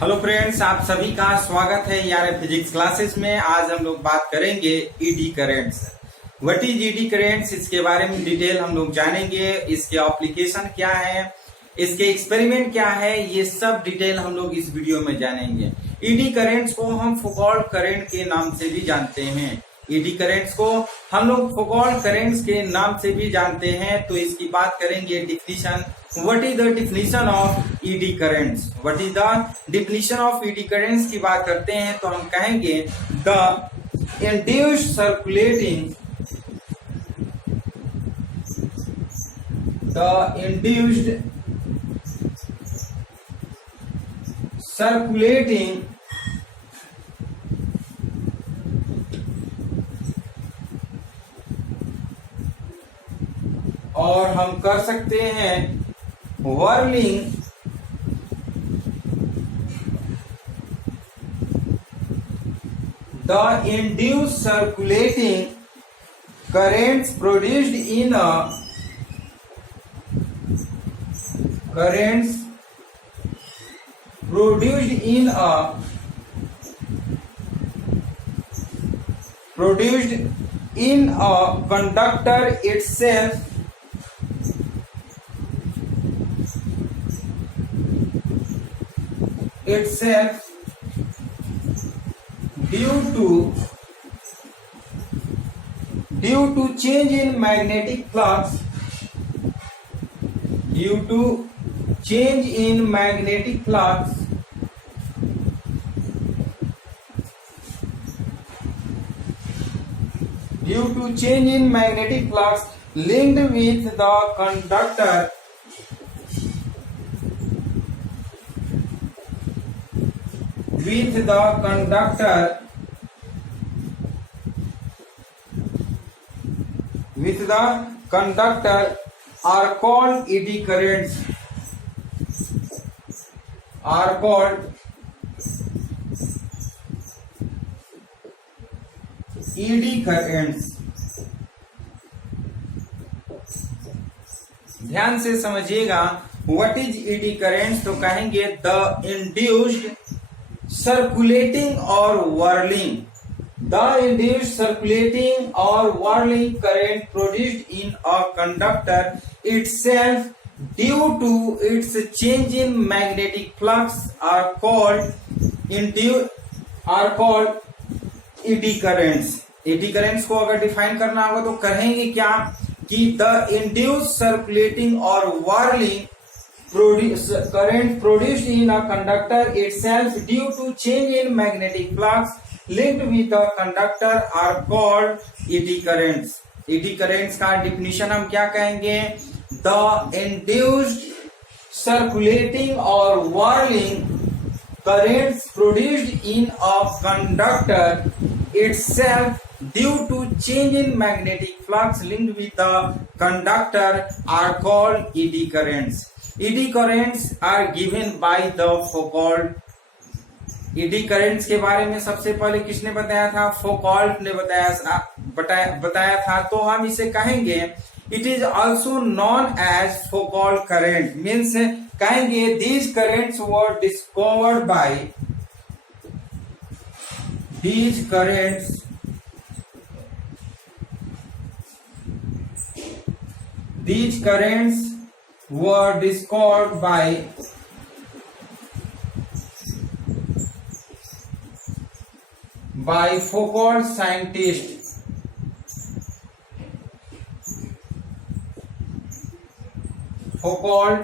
Hello friends, आप सभी का स्वागत है यार फिजिक्स क्लासेस में। आज हम लोग बात करेंगे ED currents. What is ED currents, इसके बारे में डिटेल हम लोग जानेंगे। इसके एप्लीकेशन क्या है, इसके एक्सपेरिमेंट क्या है, ये सब डिटेल हम लोग इस वीडियो में जानेंगे। ईडी करेंट्स को हम फुकॉल्ट करंट के नाम से भी जानते हैं। ईडी करेंट्स को हम लोग फुकॉल्ट करेंट्स के नाम से भी जानते हैं। तो इसकी बात करेंगे definition. What is the definition of eddy currents? What is the definition of eddy currents की बात करते हैं तो हम कहेंगे द इंड्यूस्ड सर्कुलेटिंग circulating और हम कर सकते हैं whirling the induced circulating currents produced in a conductor itself due to change in magnetic flux due to change in magnetic flux linked with the conductor are called eddy currents. ध्यान से समझिएगा। What is ED currents तो कहेंगे the induced circulating और whirling current produced in a conductor itself due to its change in magnetic flux are called eddy currents. eddy currents को अगर define करना होगा तो कहेंगे क्या कि द इंड्यूस्ड सर्कुलेटिंग और whirling current produced in a conductor itself due to change in magnetic flux linked with the conductor are called eddy currents. eddy currents का डिफिनीशन हम क्या कहेंगे? the induced circulating or whirling currents produced in a conductor itself due to change in magnetic flux linked with the conductor are called eddy currents. eddy currents are given by the Foucault. eddy currents के बारे में सबसे पहले किसने बताया था? Foucault ने बताया था। तो हम इसे कहेंगे it is also known as Foucault current. means कहेंगे these currents were discovered by Foucault scientists. Foucault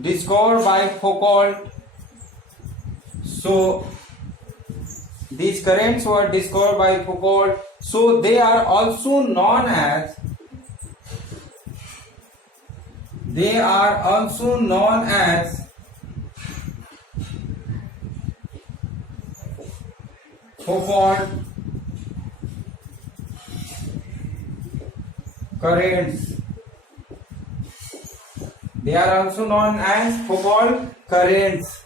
discovered by Foucault. So these currents were discovered by Foucault. So they are also known as Foucault currents. They are also known as Foucault currents.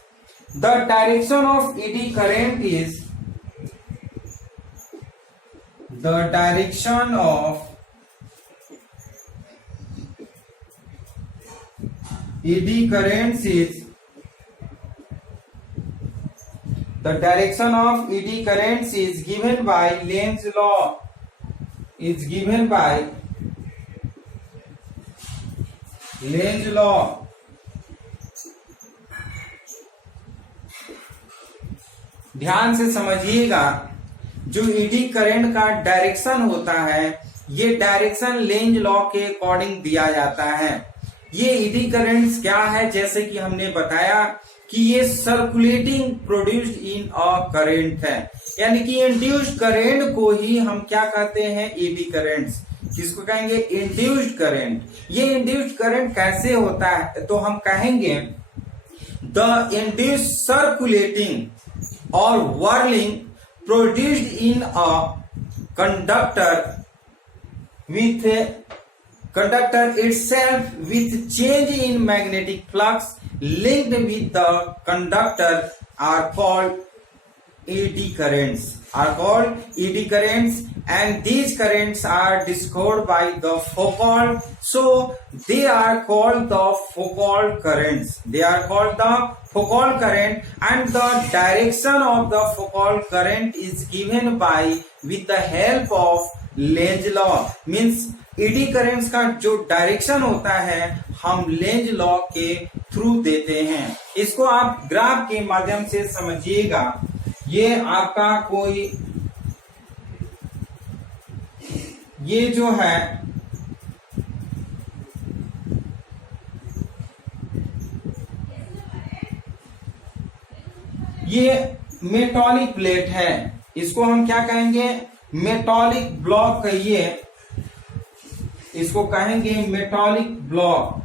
The direction of eddy current is the direction of eddy currents is the direction of eddy currents is given by Lenz's law. Is given by Lenz's law. ध्यान से समझिएगा, जो eddy current का direction होता है ये direction Lenz law के according दिया जाता है। ये एडी करंट्स क्या है, जैसे कि हमने बताया कि ये circulating produced in a current है, यानी कि इंड्यूस्ड करंट को ही हम क्या कहते हैं, एडी करंट्स। किसको कहेंगे, इंड्यूस्ड करंट। ये इंड्यूस्ड करंट कैसे होता है, तो हम कहेंगे the induced circulating or whirling produced in a conductor with conductor itself with change in magnetic flux linked with the conductor are called eddy currents, and these currents are discovered by the Foucault, so they are called the Foucault currents. They are called the Foucault current, and the direction of the Foucault current is given by with the help of Lenz law. Means eddy currents का जो direction होता है हम Lenz law के through देते हैं। इसको आप ग्राफ के माध्यम से समझिएगा। ये आपका कोई ये जो है ये मेटॉलिक प्लेट है, इसको हम क्या कहेंगे, मेटॉलिक ब्लॉक कहिए, इसको कहेंगे मेटॉलिक ब्लॉक।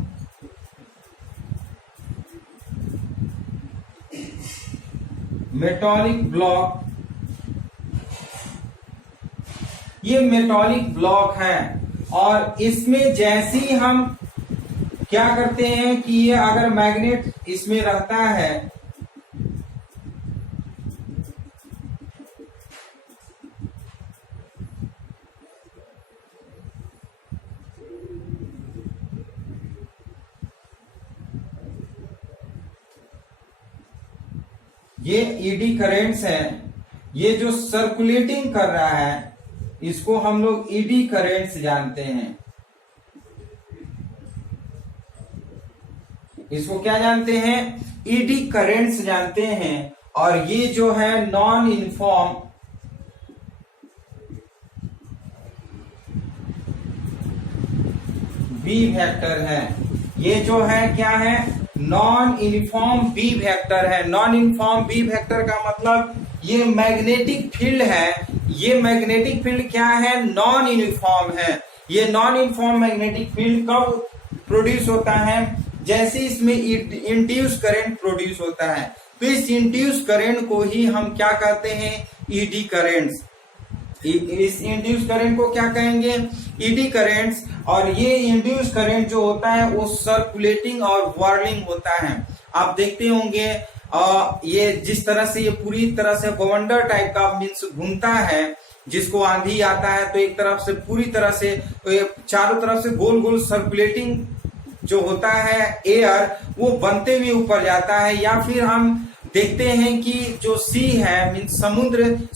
मेटॉलिक ब्लॉक, ये मेटॉलिक ब्लॉक है, और इसमें जैसे ही हम क्या करते हैं कि ये अगर मैग्नेट इसमें रहता है ये ईडी करेंट्स हैं, ये जो सर्कुलेटिंग कर रहा है इसको हम लोग ईडी करेंट्स जानते हैं। इसको क्या जानते हैं, ईडी करेंट्स जानते हैं। और ये जो है नॉन यूनिफॉर्म बी वेक्टर है। ये जो है क्या है, नॉन यूनिफॉर्म बी वेक्टर है। नॉन यूनिफॉर्म बी वेक्टर का मतलब ये मैग्नेटिक फील्ड है, ये मैग्नेटिक फील्ड क्या है, नॉन यूनिफॉर्म है। ये नॉन यूनिफॉर्म मैग्नेटिक फील्ड कब प्रोड्यूस होता है, जैसे इसमें इंड्यूस करंट प्रोड्यूस होता है, तो इस इंड्यूस करंट को ही हम क्या कहते हैं, ईडी करेंट्स। इस इंड्यूस करंट को क्या कहेंगे, ईडी करेंट्स। और ये इंड्यूस करंट जो होता है वो सर्कुलेटिंग और व्हर्लिंग होता है। आप देखते होंगे ये जिस तरह से ये पूरी तरह से बवंडर टाइप का मीन्स घूमता है, जिसको आंधी आता है तो एक तरफ से पूरी तरह से चारों तरफ से गोल गोल सर्कुलेटिंग जो होता है एयर, वो बनते हुए ऊपर जाता है। या फिर हम देखते हैं कि जो सी है मीन्स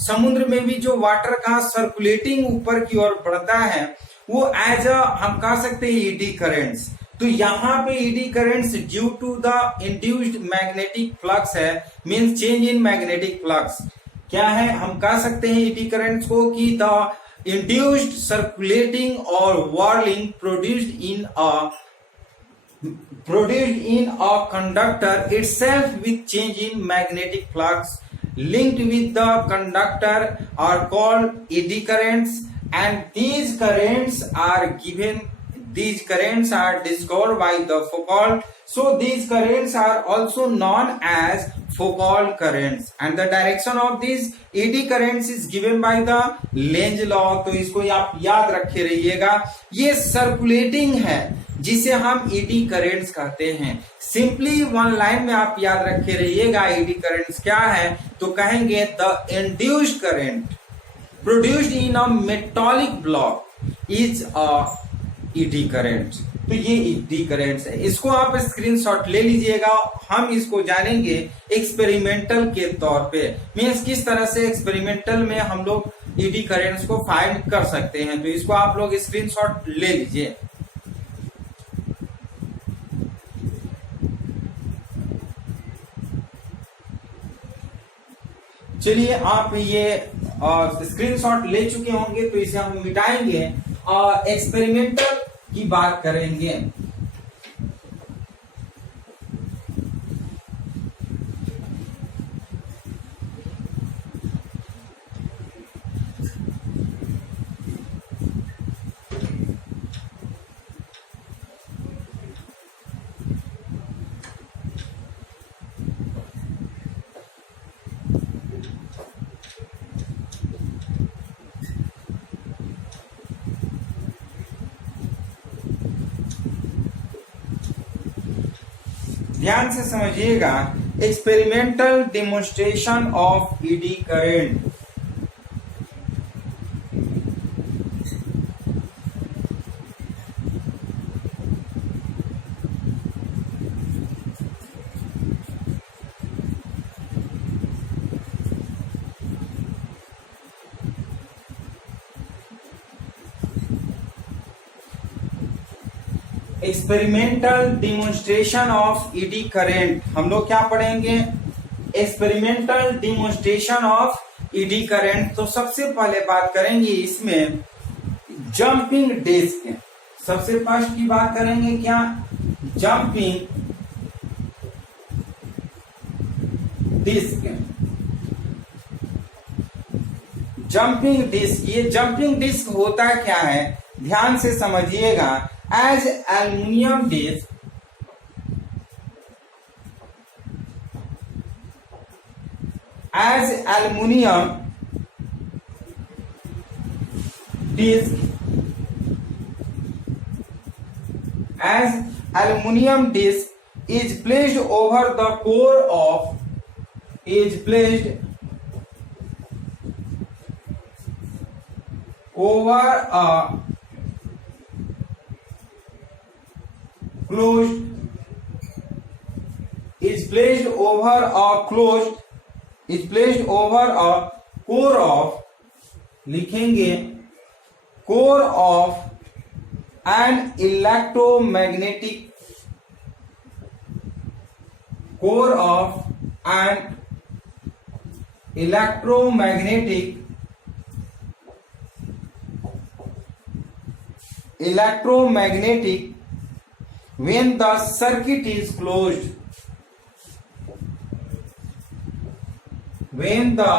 समुद्र में भी जो वाटर का सर्कुलेटिंग ऊपर की ओर बढ़ता है वो एज अ हम कह सकते हैं ईडी करेंट्स। तो यहाँ पे eddy currents due to the induced magnetic flux है, means change in magnetic flux. क्या है, हम कह सकते हैं ईडी करेंट्स को कि द इंड्यूस्ड सर्कुलेटिंग और whirling produced in a conductor itself with change in magnetic flux linked with the conductor are called eddy currents, and these currents are discovered by the Foucault, so these currents are also known as Foucault currents, and the direction of these eddy currents is given by the Lenz law। तो इसको आप याद रखे रहिएगा, ये circulating है जिसे हम एडी करेंट्स कहते हैं। सिंपली वन लाइन में आप याद रखे रहिएगा एडी करेंट्स क्या है, तो कहेंगे the induced current produced in a metallic block is a eddy current. तो ये ईडी करेंट्स है, इसको आप स्क्रीनशॉट ले लीजिएगा। हम इसको जानेंगे एक्सपेरिमेंटल के तौर पे, मीन्स किस तरह से एक्सपेरिमेंटल में हम लोग ईडी करेंट्स को फाइंड कर सकते हैं। तो इसको आप लोग स्क्रीनशॉट ले लीजिए। चलिए, आप ये स्क्रीनशॉट ले चुके होंगे, तो इसे हम मिटाएंगे और एक्सपेरिमेंटल की बात करेंगे। ध्यान से समझिएगा, experimental demonstration of eddy current. Experimental demonstration of ED current. हम लोग क्या पढ़ेंगे? Experimental demonstration of ED current. तो सबसे पहले बात करेंगे इसमें जंपिंग डिस्क। सबसे फर्स्ट की बात करेंगे क्या? Jumping disc. जंपिंग डिस्क, ये जंपिंग डिस्क होता क्या है, ध्यान से समझिएगा। As aluminium disc, as aluminum disc, as aluminum disc is placed over the core of, is placed over a closed, is placed over a closed, is placed over a core of, लिखेंगे core of an electromagnetic, core of an electromagnetic, electromagnetic when the circuit is closed, when the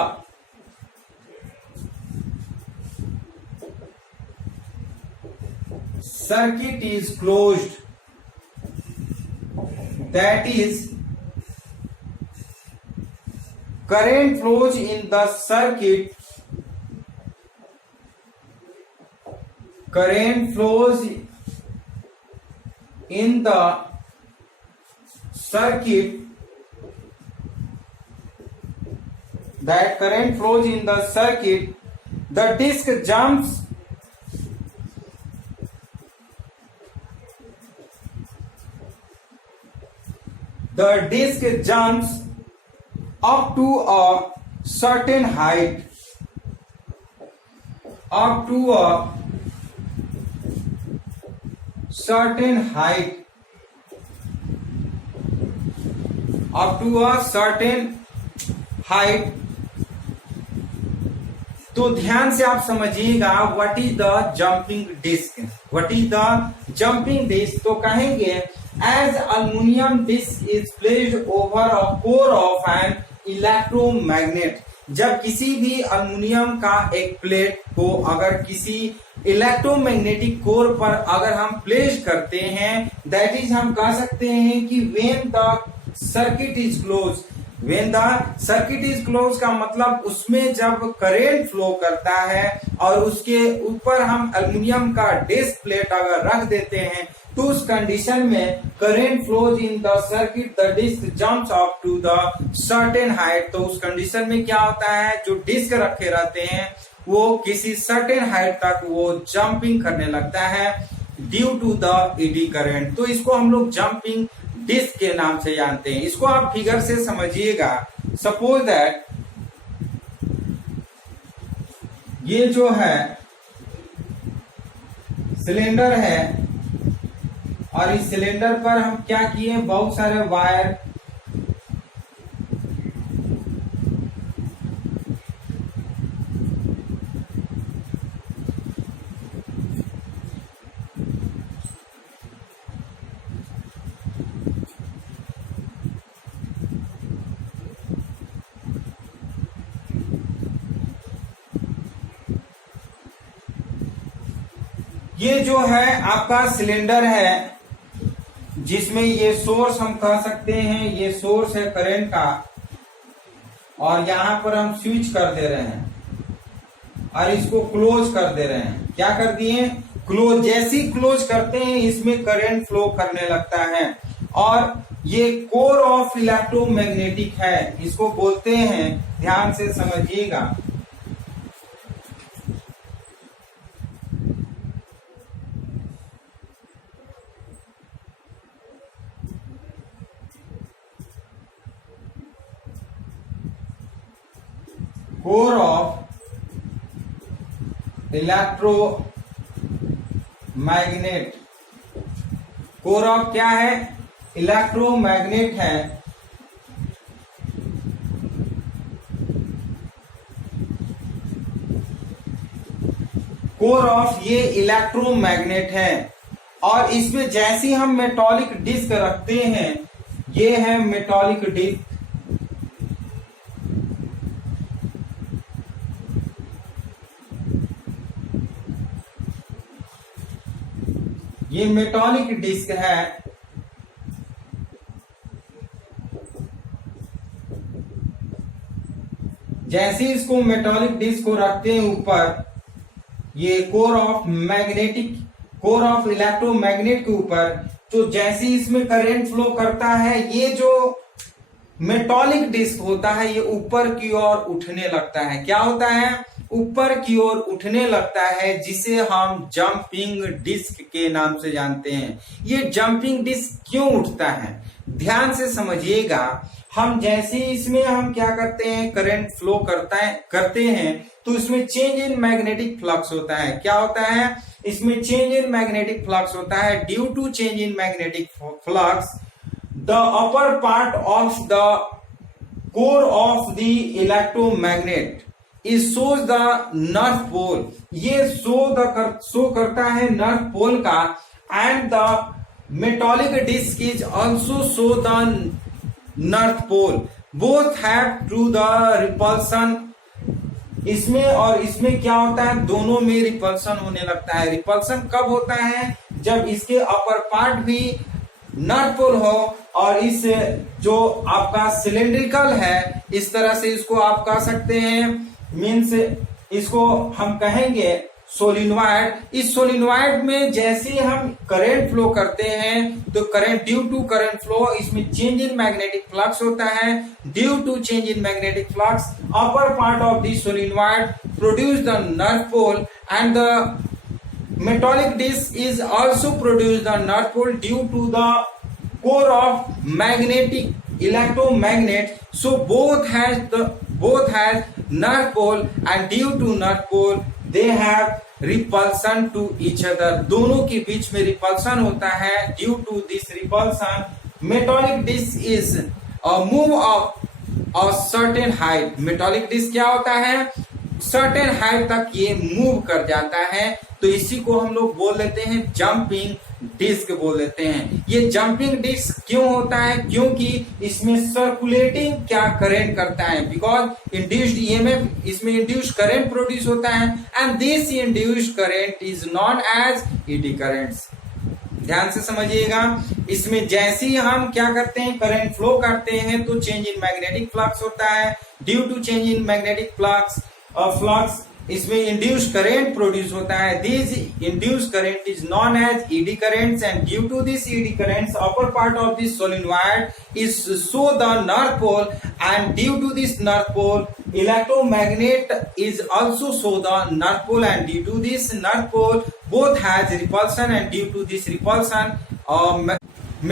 circuit is closed, that is current flows in the circuit, current flows in the circuit, that current flows in the circuit, the disc jumps, the disc jumps up to a certain height, up to a certain height, up to a certain height। तो ध्यान से आप समझिएगा, what is the jumping disc, what is the jumping disc. तो कहेंगे as aluminium disc is placed over a core of an electromagnet. जब किसी भी अल्युमिनियम का एक प्लेट को अगर किसी इलेक्ट्रोमैग्नेटिक कोर पर अगर हम प्लेस करते हैं, दैट इज हम कह सकते हैं कि when the circuit is close, when the circuit is close का मतलब उसमें जब करेंट फ्लो करता है और उसके ऊपर हम एल्युमिनियम का डिस्क प्लेट अगर रख देते हैं, तो उस कंडीशन में current flows in the circuit, the disc jumps up to the certain height. तो उस कंडीशन में क्या होता है, जो डिस्क रखे रहते हैं वो किसी सर्टेन हाइट तक वो जंपिंग करने लगता है। Due to the eddy current. तो इसको हम लोग जंपिंग डिस्क के नाम से जानते हैं। इसको आप फिगर से समझिएगा। सपोज दैट ये जो है सिलेंडर है और इस सिलेंडर पर हम क्या किए, बहुत सारे वायर ये जो है आपका सिलेंडर है जिसमें ये सोर्स हम कह सकते हैं, ये सोर्स है करंट का, और यहां पर हम स्विच कर दे रहे हैं और इसको क्लोज कर दे रहे हैं। क्या कर दिए, क्लोज। जैसे ही क्लोज करते हैं इसमें करंट फ्लो करने लगता है और ये कोर ऑफ इलेक्ट्रोमैग्नेटिक है, इसको बोलते हैं, ध्यान से समझिएगा। Core of electromagnet, core of क्या है, इलेक्ट्रोमैग्नेट है। कोर ऑफ ये इलेक्ट्रोमैग्नेट है और इसमें जैसे ही हम मेटालिक डिस्क रखते हैं, ये है मेटालिक डिस्क, ये मेटालिक डिस्क है। जैसे इसको मेटालिक डिस्क को रखते हैं ऊपर, ये core of magnetic, core of electromagnet के ऊपर, तो जैसे इसमें करंट फ्लो करता है, ये जो मेटालिक डिस्क होता है ये ऊपर की ओर उठने लगता है। क्या होता है, ऊपर की ओर उठने लगता है, जिसे हम जंपिंग डिस्क के नाम से जानते हैं। ये जंपिंग डिस्क क्यों उठता है, ध्यान से समझिएगा। हम जैसे इसमें हम क्या करते हैं, करंट फ्लो करते हैं तो इसमें चेंज इन मैग्नेटिक फ्लक्स होता है। क्या होता है, इसमें चेंज इन मैग्नेटिक फ्लक्स होता है। Due to change in magnetic flux the upper part of the core of the electromagnet is shows the north pole, ये शो करता है नॉर्थ पोल का, and the metallic disc is also show the north pole, both have to the repulsion. इसमें और इसमें क्या होता है, दोनों में रिपल्सन होने लगता है। रिपल्सन कब होता है, जब इसके अपर पार्ट भी नॉर्थ पोल हो और इस जो आपका सिलेंड्रिकल है, इस तरह से इसको आप कह सकते हैं, मीन्स इसको हम कहेंगे सोलिनॉइड। इस सोलिनॉइड में जैसे ही हम करंट फ्लो करते हैं तो current, due to current flow, इसमें चेंज इन मैग्नेटिक फ्लक्स होता है। Due to change in magnetic flux upper part of the solenoid produce the north pole and the metallic disc is also produce the north pole due to the core of magnetic electromagnet, so both has north pole and due to north pole they have repulsion to each other, दोनों के बीच में repulsion होता है। due to this repulsion metallic disc is a move of a certain height, metallic disc क्या होता है, certain height तक ये मूव कर जाता है, तो इसी को हम लोग बोल देते हैं जंपिंग डिस्क बोल देते हैं। ये जंपिंग डिस्क क्यों होता है, क्योंकि इसमें सर्कुलेटिंग क्या करंट करता है, बिकॉज इंड्यूस्ड ईएमएफ, इसमें इंड्यूस्ड करंट प्रोड्यूस होता है, and this induced current is known as eddy currents. ध्यान से समझिएगा। इसमें जैसे ही हम क्या करते हैं, करंट फ्लो करते हैं तो चेंज इन मैग्नेटिक फ्लक्स होता है। Due to change in magnetic flux इसमें इंड्यूस करंट प्रोड्यूस होता है. This induce current is known as eddy currents and due to this eddy currents upper part of this solenoid is show the north pole and due to this north pole electromagnet is also show the north pole and due to this north pole both has repulsion and due to this repulsion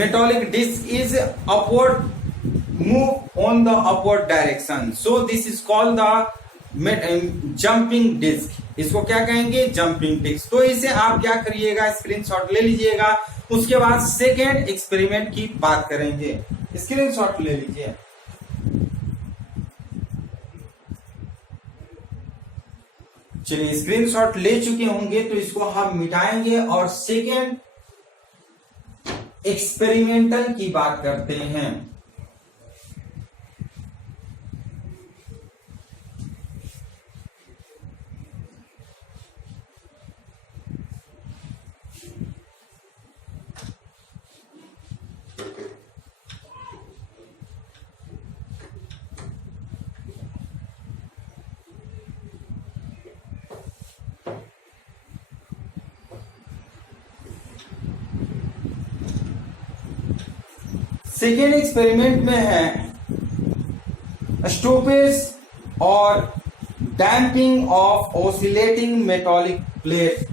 metallic disc is upward move on the upward direction. So this is called the jumping disc. इसको क्या कहेंगे? Jumping disc. तो इसे आप क्या करिएगा? Screenshot ले लीजिएगा. उसके बाद सेकेंड एक्सपेरिमेंट की बात करेंगे. स्क्रीनशॉट ले लीजिए. चलिए स्क्रीनशॉट ले चुके होंगे तो इसको हम मिटाएंगे और सेकेंड एक्सपेरिमेंटल की बात करते हैं. सेकेंड एक्सपेरिमेंट में है स्टॉपेज और damping of oscillating metallic plate.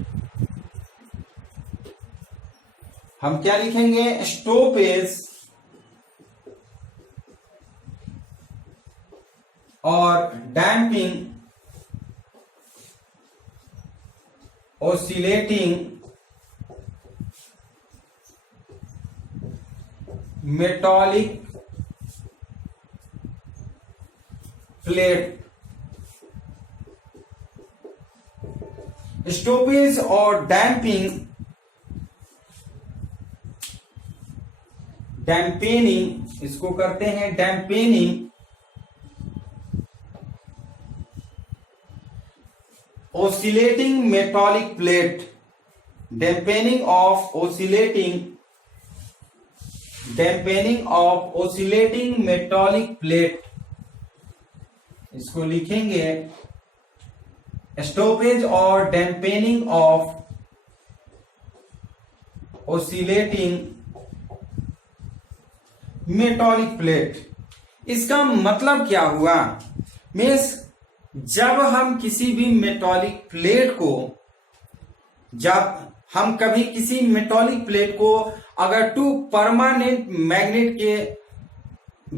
हम क्या लिखेंगे? स्टॉपेज और damping oscillating metallic plate. Stoppage और डैम्पेनिंग इसको करते हैं dampening oscillating metallic plate. Dampening of oscillating metallic plate. इसको लिखेंगे स्टॉपेज और dampening of oscillating metallic plate. इसका मतलब क्या हुआ? मीन्स जब हम किसी भी मेटालिक प्लेट को हम कभी किसी मेटालिक प्लेट को अगर टू परमानेंट मैग्नेट के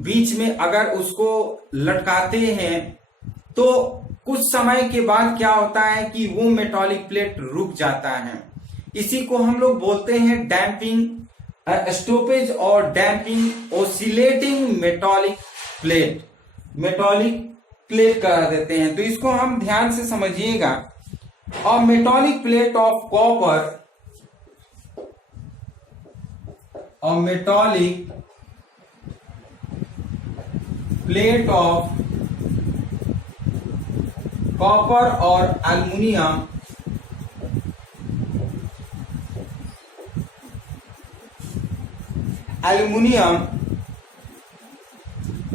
बीच में अगर उसको लटकाते हैं तो कुछ समय के बाद क्या होता है कि वो मेटालिक प्लेट रुक जाता है. इसी को हम लोग बोलते हैं डैम्पिंग, स्टॉपेज और डैम्पिंग ऑसिलेटिंग मेटालिक प्लेट करा देते हैं. तो इसको हम ध्यान से समझिएगा. और मेटालिक प्लेट ऑफ कॉपर और मेटालिक प्लेट ऑफ कॉपर और aluminium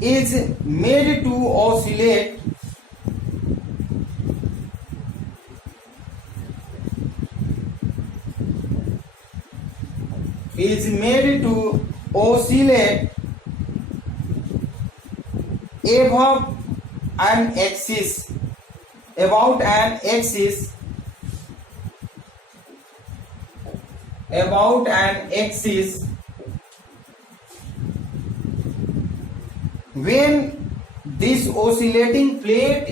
is made to oscillate above an axis when this oscillating plate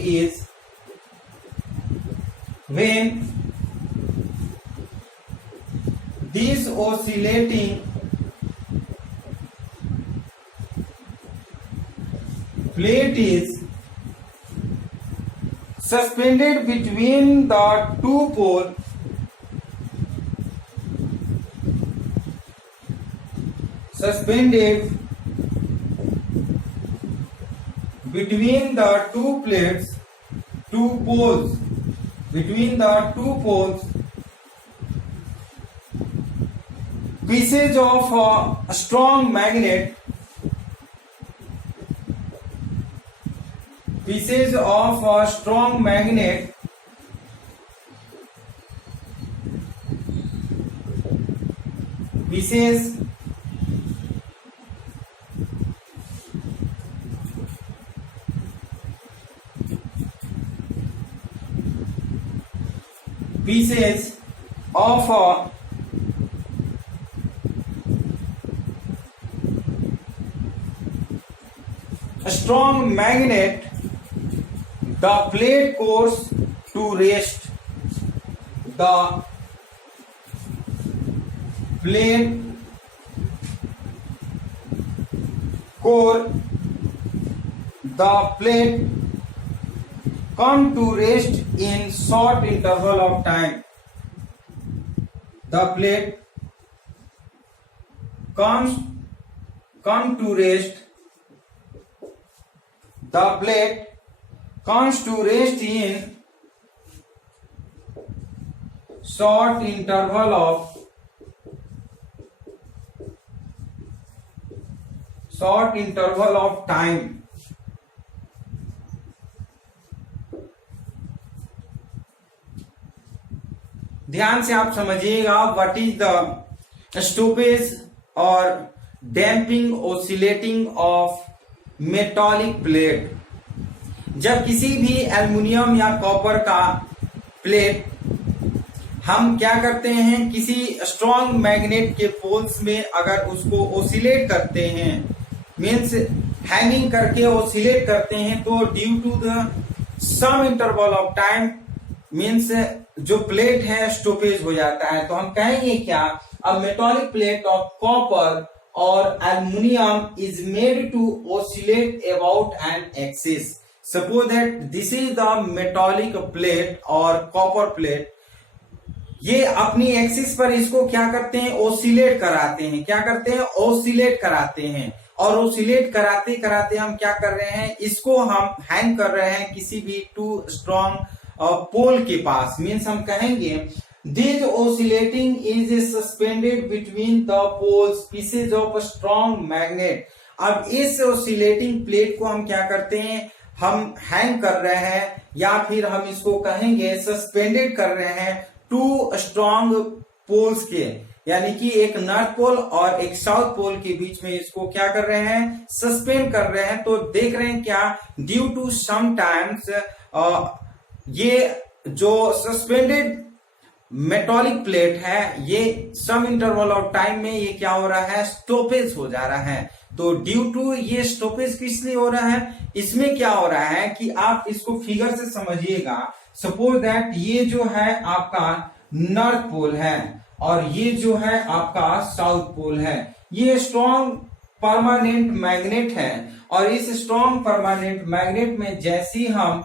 is suspended between the two poles between the two poles pieces of a strong magnet pieces of a strong magnet, the plate cores to rest. The plate core, the plate come to rest in short interval of time. The plate come to rest. The plate comes to rest in short interval of time. ध्यान से आप समझिएगा what is the stoppage और damping oscillating of मेटॉलिक plate. जब किसी भी aluminium या copper का प्लेट हम क्या करते हैं, किसी स्ट्रॉन्ग मैग्नेट के पोल्स में अगर उसको ऑसिलेट करते हैं, मीन्स हैंगिंग करके ऑसिलेट करते हैं, तो due to the some interval of time means जो प्लेट है स्टॉपेज हो जाता है। तो हम कहेंगे क्या, a metallic plate of copper और aluminium is made to oscillate about an axis. Suppose that this is the metallic plate और कॉपर प्लेट, ये अपनी एक्सिस पर इसको क्या करते हैं, ऑसिलेट कराते हैं। क्या करते हैं, ऑसिलेट कराते हैं। और ऑसिलेट कराते कराते हम क्या कर रहे हैं, इसको हम हैंग कर रहे हैं किसी भी टू स्ट्रॉन्ग पोल के पास। मीन्स हम कहेंगे this oscillating is suspended between the poles pieces of strong magnet. अब इस ऑसिलेटिंग प्लेट को हम क्या करते हैं, हम हैंग कर रहे हैं, या फिर हम इसको कहेंगे सस्पेंडेड कर रहे हैं टू स्ट्रॉन्ग पोल्स के, यानी कि एक नॉर्थ पोल और एक साउथ पोल के बीच में इसको क्या कर रहे हैं, सस्पेंड कर रहे हैं। तो देख रहे हैं क्या, ड्यू टू सम टाइम्स ये जो सस्पेंडेड मेटॉलिक प्लेट है, ये सम इंटरवल ऑफ टाइम में ये क्या हो रहा है, स्टॉपेज हो जा रहा है। तो ड्यू टू ये स्टॉपेज किस लिए हो रहा है, इसमें क्या हो रहा है कि आप इसको फिगर से समझिएगा। सपोज दैट ये जो है आपका नॉर्थ पोल है और ये जो है आपका साउथ पोल है। ये स्ट्रॉन्ग परमानेंट मैग्नेट है और इस स्ट्रॉन्ग परमानेंट मैग्नेट में जैसे हम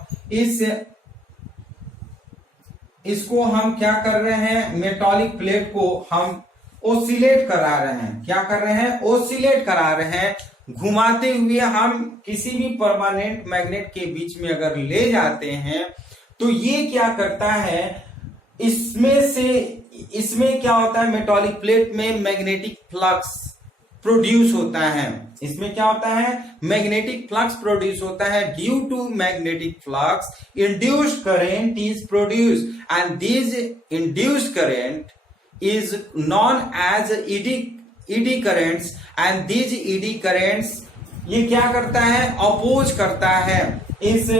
इसको हम क्या कर रहे हैं, मेटॉलिक प्लेट को हम ऑसिलेट करा रहे हैं। क्या कर रहे हैं, ऑसिलेट करा रहे हैं। घुमाते हुए हम किसी भी परमानेंट मैग्नेट के बीच में अगर ले जाते हैं तो ये क्या करता है, इसमें क्या होता है, मेटॉलिक प्लेट में मैग्नेटिक फ्लक्स प्रोड्यूस होता है। इसमें क्या होता है, मैग्नेटिक फ्लक्स प्रोड्यूस होता है। Due to magnetic flux induced current is produce and this induced current is known as eddy currents and these eddy currents ये क्या करता है, अपोज करता है इस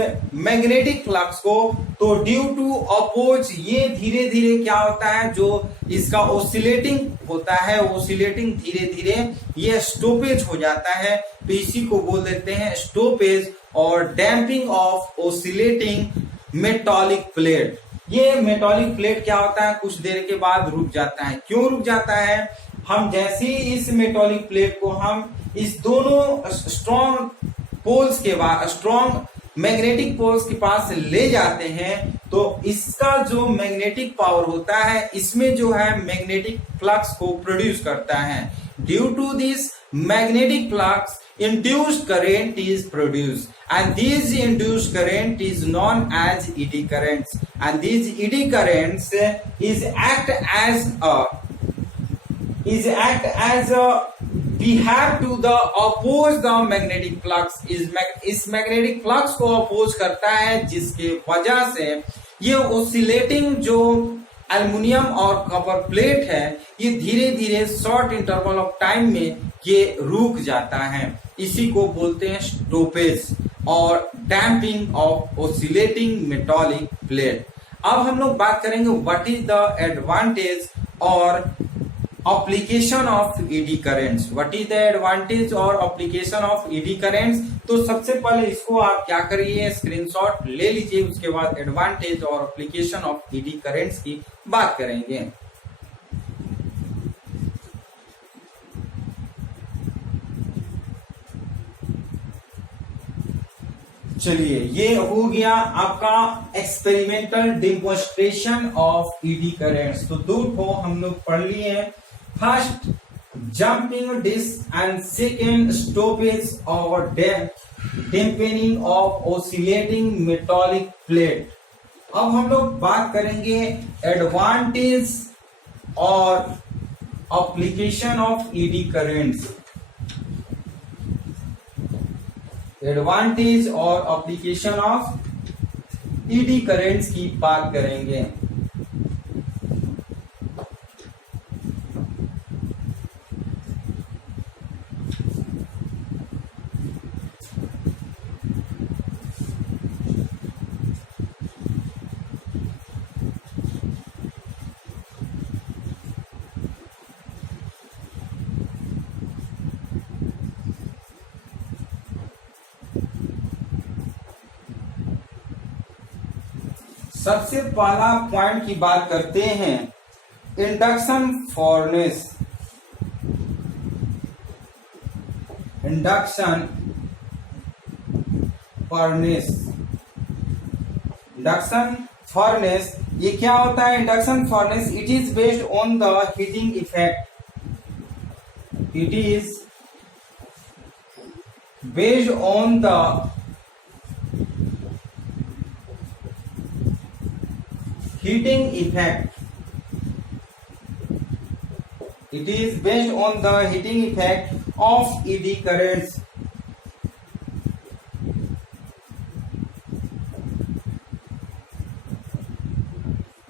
मैग्नेटिक फ्लक्स को। तो ड्यू टू अपोज ये धीरे धीरे क्या होता है, जो इसका ऑसिलेटिंग होता है, ऑसिलेटिंग धीरे धीरे ये स्टॉपेज हो जाता है। तो इसी को बोल देते हैं स्टॉपेज और डैम्पिंग ऑफ ऑसिलेटिंग मेटॉलिक प्लेट। ये मेटॉलिक प्लेट क्या होता है, कुछ देर के बाद रुक जाता है। क्यों रुक जाता है, हम जैसे ही इस मेटॉलिक प्लेट को हम इस दोनों स्ट्रॉन्ग पोल्स के बाद स्ट्रॉन्ग मैग्नेटिक पोल्स के पास ले जाते हैं, तो इसका जो मैग्नेटिक पावर होता है इसमें जो है मैग्नेटिक फ्लक्स को प्रोड्यूस करता है। Due to this magnetic flux induced current is produced and this induced current is known as eddy currents and these eddy currents is act as a behave to the oppose the magnetic flux इस magnetic flux को oppose करता है, जिसके वजह से ये oscillating जो aluminium और कॉपर प्लेट है, ये धीरे धीरे शॉर्ट इंटरवल ऑफ टाइम में ये रुक जाता है। इसी को बोलते हैं स्टॉपेज और damping of oscillating metallic plate. अब हम लोग बात करेंगे व्हाट इज द एडवांटेज और application of eddy currents. What is the advantage और एप्लीकेशन ऑफ ईडी करेंट्स। तो सबसे पहले इसको आप क्या करिए, स्क्रीनशॉट ले लीजिए, उसके बाद एडवांटेज और एप्लीकेशन ऑफ ईडी करेंट्स की बात करेंगे। चलिए, ये हो गया आपका experimental demonstration of eddy currents. तो दो ठो हम लोग पढ़ लिए हैं, first jumping disc and second stoppage और dampening of oscillating metallic plate. अब हम लोग बात करेंगे एडवांटेज और application of eddy currents. Advantage और एप्लीकेशन ऑफ ईडी करेंट्स की बात करेंगे। सबसे पहला पॉइंट की बात करते हैं, induction furnace. Induction furnace, induction furnace ये क्या होता है? Induction furnace it is based on the heating effect. It is based on the heating effect. It is based on the heating effect of eddy currents.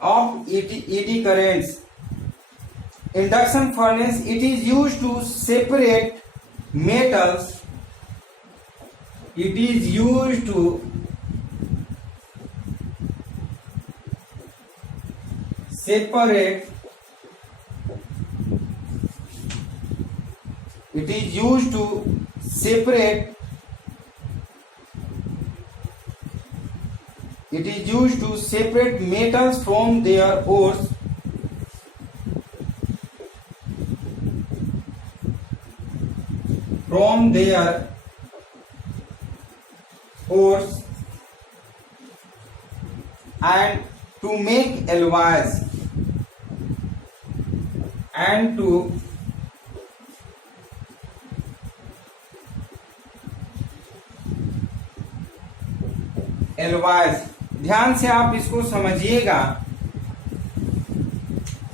Of eddy currents. Induction furnace it is used to separate metals. It is used to separate, it is used to separate, it is used to separate metals from their ores, from their ores and to make alloys and to alloys। ध्यान से आप इसको समझिएगा,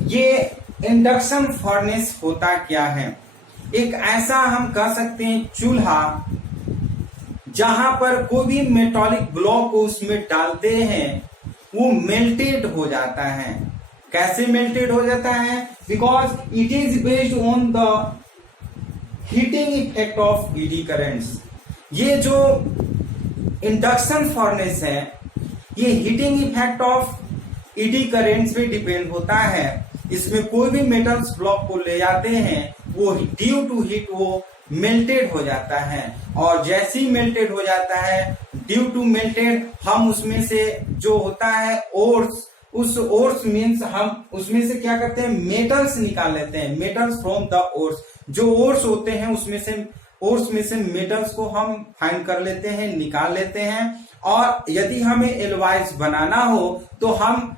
ये induction furnace होता क्या है? एक ऐसा हम कह सकते हैं चूल्हा जहां पर कोई भी मेटालिक ब्लॉक को उसमें डालते हैं वो मेल्टेड हो जाता है। कैसे मेल्टेड हो जाता है? Because it is based on the heating effect of eddy currents. ये जो इंडक्शन फर्नेस है ये heating effect of eddy currents पे डिपेंड होता है। इसमें कोई भी मेटल्स ब्लॉक को ले जाते हैं वो ड्यू टू हीट वो मेल्टेड हो जाता है, और जैसे ही मेल्टेड हो जाता है ड्यू टू मेल्टेड हम उसमें से जो होता है ओर्स, उस ओर्स मीन्स हम उसमें से क्या करते हैं मेटल्स निकाल लेते हैं, मेटल्स फ्रॉम द ओर्स। जो ओर्स होते हैं उसमें से ओर्स में से मेटल्स को हम फाइंड कर लेते हैं, निकाल लेते हैं, और यदि हमें एलॉयज बनाना हो तो हम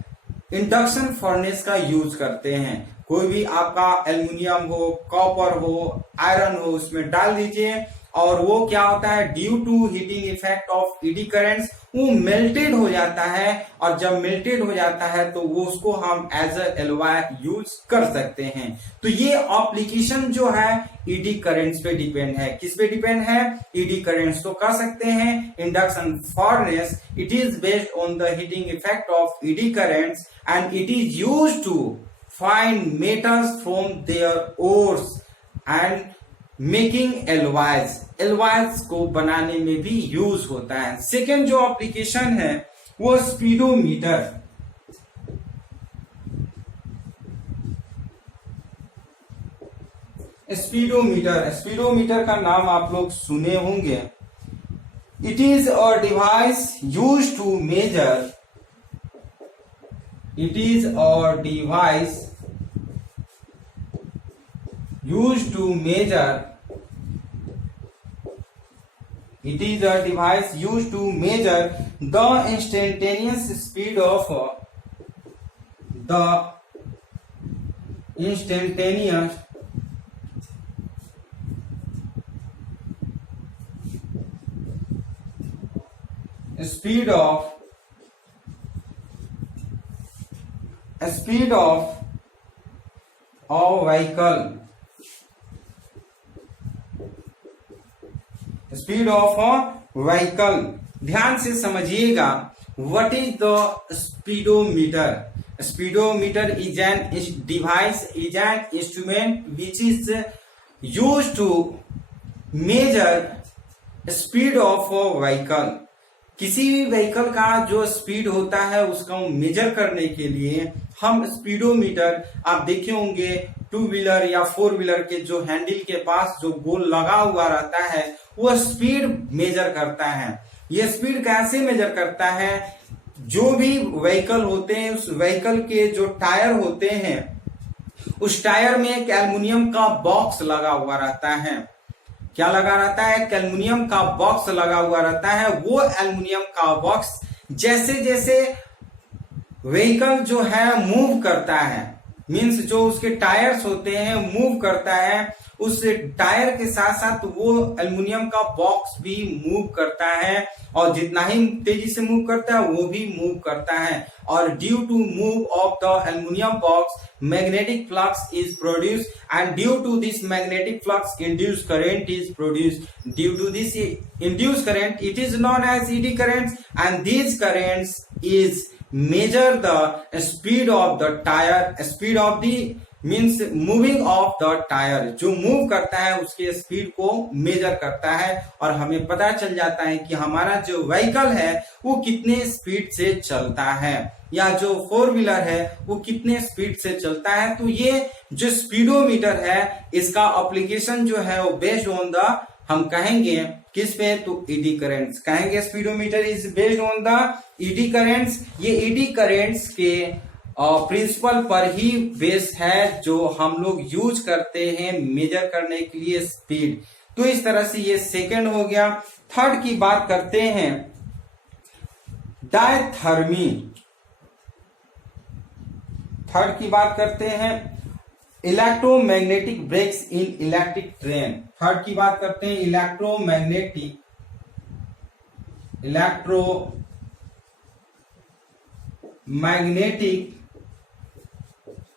इंडक्शन फर्नेस का यूज करते हैं। कोई भी आपका एल्युमिनियम हो, कॉपर हो, आयरन हो उसमें डाल दीजिए और वो क्या होता है, due to heating effect of eddy currents वो मेल्टेड हो जाता है, और जब मेल्टेड हो जाता है तो वो उसको हम एज अ एलॉय यूज कर सकते हैं। तो ये एप्लीकेशन जो है ईडी करेंट्स पे डिपेंड है। किस पे डिपेंड है, ईडी करेंट्स। तो कह सकते हैं induction furnace it is based on the heating effect of eddy currents and it is used to find metals from their ores and making alloys को बनाने में भी यूज होता है। सेकेंड जो एप्लीकेशन है वो स्पीडोमीटर। स्पीडोमीटर का नाम आप लोग सुने होंगे। It is a device use to measure, it is a device used to measure, it is a device used to measure the instantaneous speed of the instantaneous speed of a vehicle, speed of a vehicle. ध्यान से समझिएगा, what is the speedometer. Speedometer is an device, is an instrument which is use to measure speed of a vehicle. किसी भी vehicle का जो speed होता है उसका मेजर करने के लिए हम स्पीडोमीटर, आप देखे होंगे टू व्हीलर या फोर व्हीलर के जो हैंडल के पास जो गोल लगा हुआ रहता है वो स्पीड मेजर करता है। ये स्पीड कैसे मेजर करता है, जो भी व्हीकल होते हैं उस व्हीकल के जो टायर होते हैं उस टायर में एक एल्युमिनियम का बॉक्स लगा हुआ रहता है। क्या लगा रहता है, एक एल्युमिनियम का बॉक्स लगा हुआ रहता है। वो एल्युमिनियम का बॉक्स जैसे जैसे व्हीकल जो है मूव करता है, मीन्स जो उसके टायर्स होते हैं मूव करता है, उस टायर के साथ साथ वो एल्युमिनियम का बॉक्स भी मूव करता है, और जितना ही तेजी से मूव करता है वो भी मूव करता है। और due to move of the aluminium box magnetic flux is produce, and due to this magnetic flux induce current is produce. Due to this induce current it is known as eddy currents, and these currents is measure the speed of the tire, speed of the means moving of the tire, जो move करता है उसके speed को major करता है, और हमें पता चल जाता है कि हमारा जो व्हीकल है वो कितने स्पीड से चलता है, या जो फोर व्हीलर है वो कितने स्पीड से चलता है। तो ये जो स्पीडोमीटर है इसका एप्लीकेशन जो है वो बेस्ड ऑन द, हम कहेंगे किस पे, तो ईडी करेंट्स कहेंगे। Speedometer is based on the eddy currents. ये ईडी करेंट्स के प्रिंसिपल पर ही बेस है जो हम लोग यूज करते हैं मेजर करने के लिए स्पीड। तो इस तरह से ये सेकंड हो गया। थर्ड की बात करते हैं, डायथर्मी। थर्ड की बात करते हैं, electromagnetic brakes in electric train. Third की बात करते हैं, इलेक्ट्रोमैग्नेटिक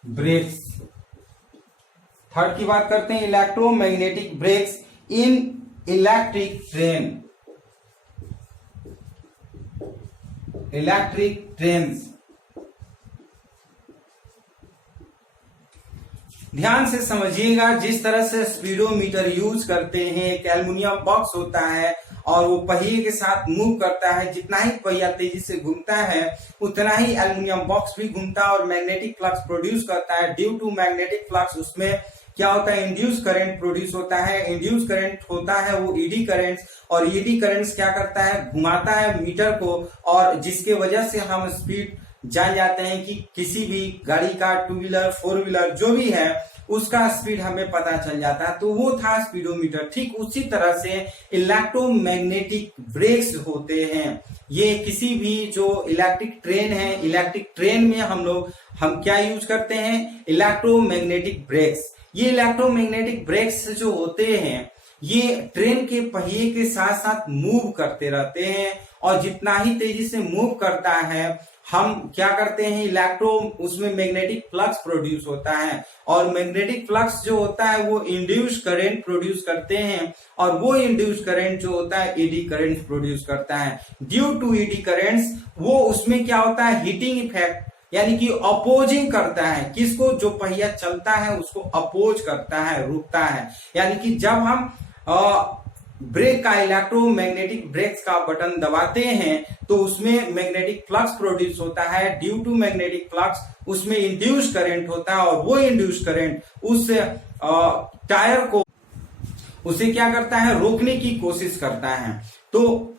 ब्रेक्स। थर्ड की बात करते हैं, electromagnetic brakes in electric train, electric trains. ध्यान से समझिएगा, जिस तरह से स्पीडोमीटर यूज करते हैं, एक एल्युमिनियम बॉक्स होता है और वो पहिए के साथ मूव करता है, जितना ही पहिया तेजी से घूमता है उतना ही एल्युमिनियम बॉक्स भी घूमता है और मैग्नेटिक फ्लक्स प्रोड्यूस करता है। ड्यू टू मैग्नेटिक फ्लक्स उसमें क्या होता है, इंड्यूस करंट प्रोड्यूस होता है। इंड्यूस करंट होता है वो ईडी करंट्स, और ईडी करंट्स क्या करता है, घुमाता है मीटर को, और जिसके वजह से हम स्पीड जान जाते हैं कि किसी भी गाड़ी का, टू व्हीलर फोर व्हीलर जो भी है उसका स्पीड हमें पता चल जाता है। तो वो था स्पीडोमीटर। ठीक उसी तरह से इलेक्ट्रोमैग्नेटिक ब्रेक्स होते हैं। ये किसी भी जो इलेक्ट्रिक ट्रेन है, इलेक्ट्रिक ट्रेन में हम क्या यूज करते हैं, इलेक्ट्रोमैग्नेटिक ब्रेक्स। ये इलेक्ट्रोमैग्नेटिक ब्रेक्स जो होते हैं ये ट्रेन के पहिए के साथ साथ मूव करते रहते हैं, और जितना ही तेजी से मूव करता है हम क्या करते हैं, इलेक्ट्रो उसमें मैग्नेटिक फ्लक्स प्रोड्यूस होता है, और मैग्नेटिक फ्लक्स जो होता है वो इंड्यूस करंट प्रोड्यूस करते हैं, और वो इंड्यूस करंट जो होता है एडी करंट प्रोड्यूस करता है। ड्यू टू एडी करंट्स वो उसमें क्या होता है, हीटिंग इफेक्ट, यानी कि अपोजिंग करता है, किसको, जो पहिया चलता है उसको अपोज करता है, रुकता है। यानी कि जब हम ब्रेक का, इलेक्ट्रोमैग्नेटिक ब्रेक्स का बटन दबाते हैं तो उसमें मैग्नेटिक फ्लक्स प्रोड्यूस होता है। ड्यू टू मैग्नेटिक फ्लक्स उसमें इंड्यूस करंट होता है, और वो इंड्यूस करंट उस टायर को उसे क्या करता है, रोकने की कोशिश करता है। तो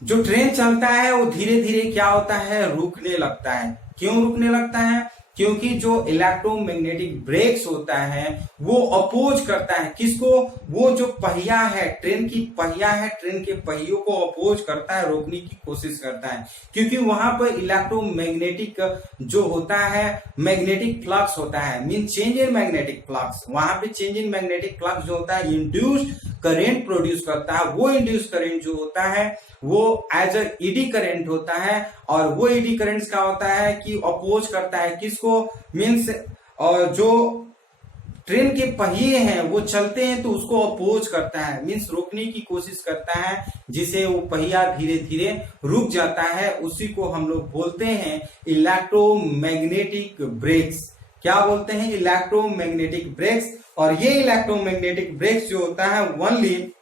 जो ट्रेन चलता है वो धीरे धीरे क्या होता है, रुकने लगता है। क्यों रुकने लगता है, क्योंकि जो इलेक्ट्रोमैग्नेटिक ब्रेक्स होता है वो अपोज करता है, किसको, वो जो पहिया है, ट्रेन की पहिया है, ट्रेन के पहियों को अपोज करता है, रोकने की कोशिश करता है, क्योंकि वहां पर इलेक्ट्रोमैग्नेटिक जो होता है मैग्नेटिक फ्लक्स होता है, mean change in magnetic flux, वहां पे चेंज इन मैग्नेटिक फ्लक्स जो होता है इंड्यूस्ड करंट प्रोड्यूस करता है। वो इंड्यूस करंट जो होता है वो एज अ ईडी करंट होता है, और वो ईडी करंट क्या होता है कि अपोज करता है, किसको, मीन्स जो ट्रेन के पहिए हैं वो चलते हैं तो उसको अपोज करता है, मीन्स रोकने की कोशिश करता है, जिसे वो पहिया धीरे धीरे रुक जाता है। उसी को हम लोग बोलते हैं इलेक्ट्रोमैग्नेटिक ब्रेक्स। क्या बोलते हैं, इलेक्ट्रोमैग्नेटिक ब्रेक्स। और ये इलेक्ट्रोमैग्नेटिक ब्रेक्स जो होता है ओनली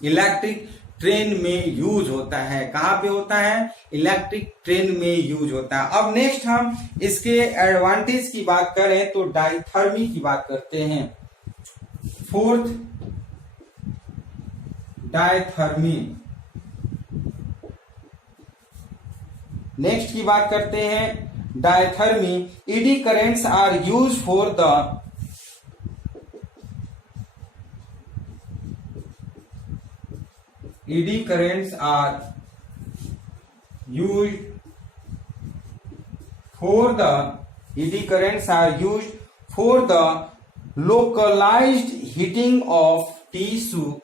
इलेक्ट्रिक ट्रेन में यूज होता है। कहां पे होता है, इलेक्ट्रिक ट्रेन में यूज होता है। अब नेक्स्ट हम इसके एडवांटेज की बात करें तो डायथर्मी की बात करते हैं। Fourth, diathermy. नेक्स्ट की बात करते हैं diathermy. Eddy currents are use for the eddy currents are used for the eddy currents are used for the localized heating of tissue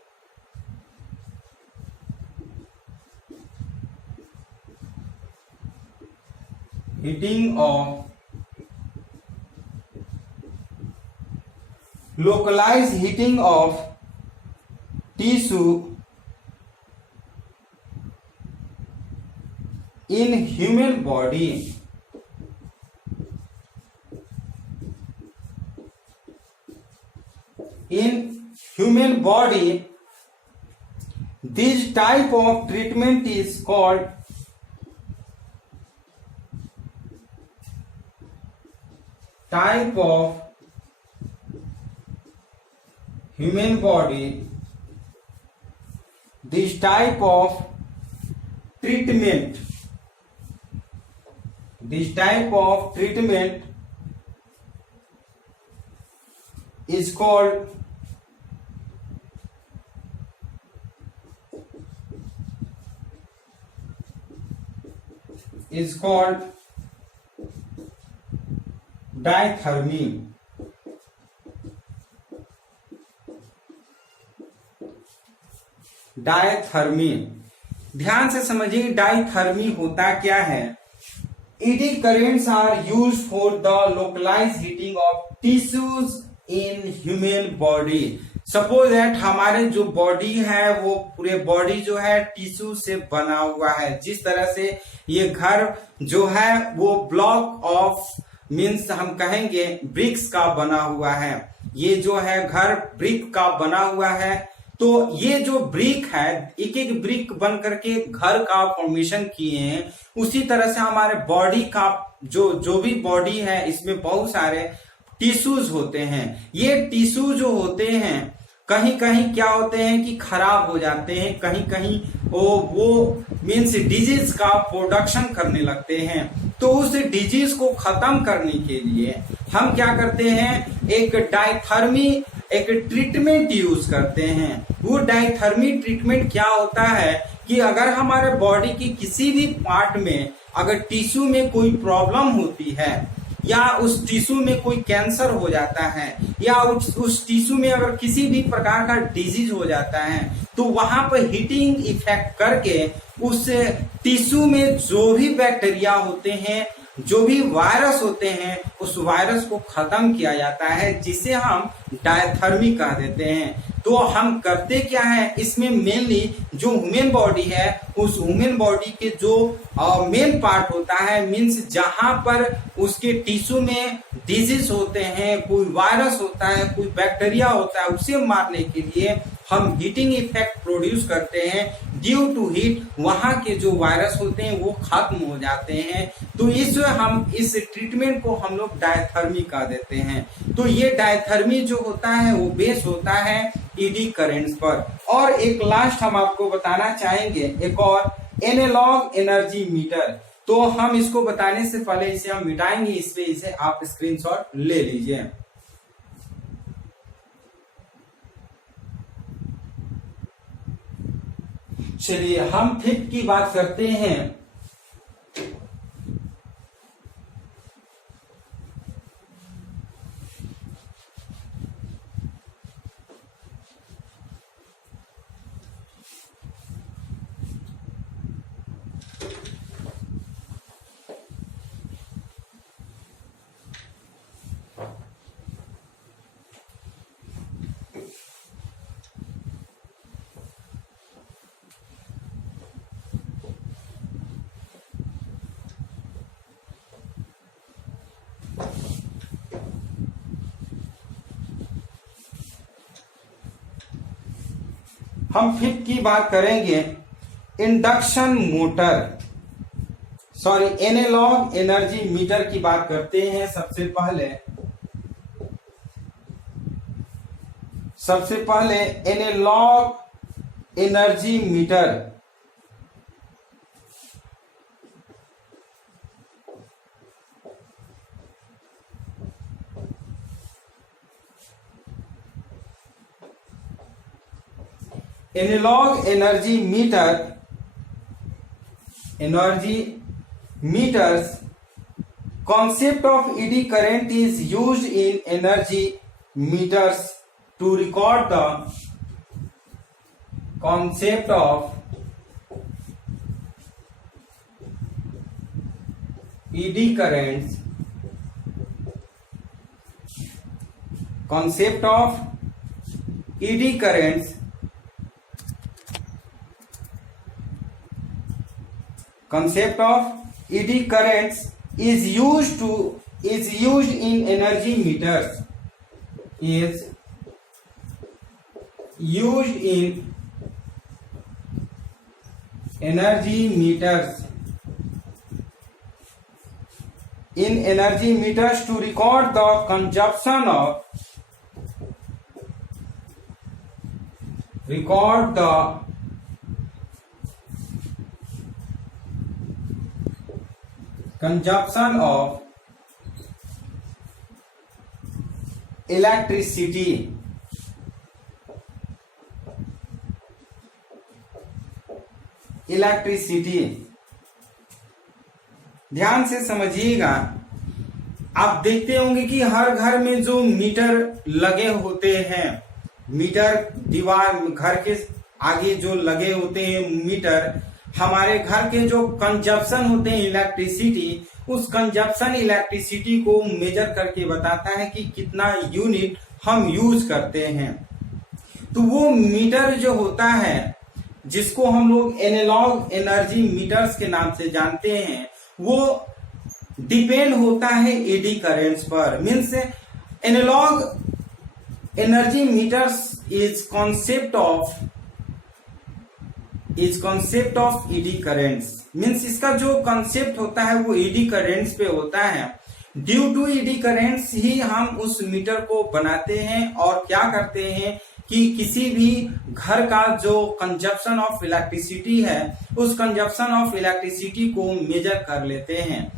localized heating of tissue in human body. In human body, this type of treatment is called human body. This type of treatment is called diathermy. Diathermy ध्यान से समझिए, diathermy होता क्या है। eddy currents are used for the localized heating of tissues in human body. Suppose that हमारे जो body है वो पूरे बॉडी जो है टिश्यू से बना हुआ है। जिस तरह से ये घर जो है वो ब्लॉक ऑफ मीन्स हम कहेंगे ब्रिक्स का बना हुआ है। ये जो है घर ब्रिक का बना हुआ है। तो ये जो ब्रिक है एक एक ब्रिक बन करके घर का फॉर्मेशन किए हैं। उसी तरह से हमारे बॉडी का जो भी बॉडी है इसमें बहुत सारे टिश्यूज होते हैं। ये टिश्यू जो होते हैं कहीं कहीं क्या होते हैं कि खराब हो जाते हैं, कहीं कहीं वो मीन्स डिजीज का प्रोडक्शन करने लगते हैं। तो उस डिजीज को खत्म करने के लिए हम क्या करते हैं, एक डायथर्मी एक ट्रीटमेंट यूज करते हैं। वो डायथर्मी ट्रीटमेंट क्या होता है कि अगर हमारे बॉडी की किसी भी पार्ट में अगर टिश्यू में कोई प्रॉब्लम होती है या उस टिश्यू में कोई कैंसर हो जाता है या उस टिश्यू में अगर किसी भी प्रकार का डिजीज हो जाता है तो वहां पर हीटिंग इफेक्ट करके उस टिश्यू में जो भी बैक्टीरिया होते हैं, जो भी वायरस होते हैं, उस वायरस को खत्म किया जाता है, जिसे हम डायथर्मी कह देते हैं। तो हम करते क्या है, इसमें मेनली जो ह्यूमन बॉडी है, उस ह्यूमन बॉडी के जो मेन पार्ट होता है, मीन्स जहां पर उसके टिश्यू में डिजीज होते हैं, कोई वायरस होता है, कोई बैक्टीरिया होता है, उसे मारने के लिए हम हीटिंग इफेक्ट प्रोड्यूस करते हैं। ड्यू टू हीट वहां के जो वायरस होते हैं वो खत्म हो जाते हैं। तो इस ट्रीटमेंट को हम लोग डायथर्मी कह देते हैं। तो ये डायथर्मी जो होता है वो बेस होता है ईडी करेंट्स पर। और एक लास्ट हम आपको बताना चाहेंगे, एक और एनालॉग एनर्जी मीटर। तो हम इसको बताने से पहले इसे हम मिटाएंगे, इसलिए इसे आप स्क्रीनशॉट ले लीजिए। चलिए हम फिफ्थ की बात करते हैं। हम फिफ्थ की बात करेंगे induction motor, sorry analog energy meter की बात करते हैं। सबसे पहले analog energy meter. Analog energy meters concept of eddy current is used in energy meters to record the concept of eddy currents, concept of eddy currents concept of eddy currents is used in energy meters, is used in energy meters to record the consumption of electricity, ध्यान से समझिएगा। आप देखते होंगे कि हर घर में जो मीटर लगे होते हैं, मीटर दीवार घर के आगे जो लगे होते हैं मीटर, हमारे घर के जो कंजप्शन होते हैं इलेक्ट्रिसिटी, उस कंजप्शन इलेक्ट्रिसिटी को मेजर करके बताता है कि कितना यूनिट हम यूज करते हैं। तो वो मीटर जो होता है, जिसको हम लोग एनालॉग एनर्जी मीटर्स के नाम से जानते हैं, वो डिपेंड होता है एडी करेंट्स पर। Means analog energy meters is concept of eddy currents. Means इसका जो कॉन्सेप्ट होता है वो एडी करेंट्स पे होता है। ड्यू टू एडी करेंट्स ही हम उस मीटर को बनाते हैं और क्या करते हैं कि किसी भी घर का जो कंजप्शन ऑफ इलेक्ट्रिसिटी है, उस कंजप्शन ऑफ इलेक्ट्रिसिटी को मेजर कर लेते हैं।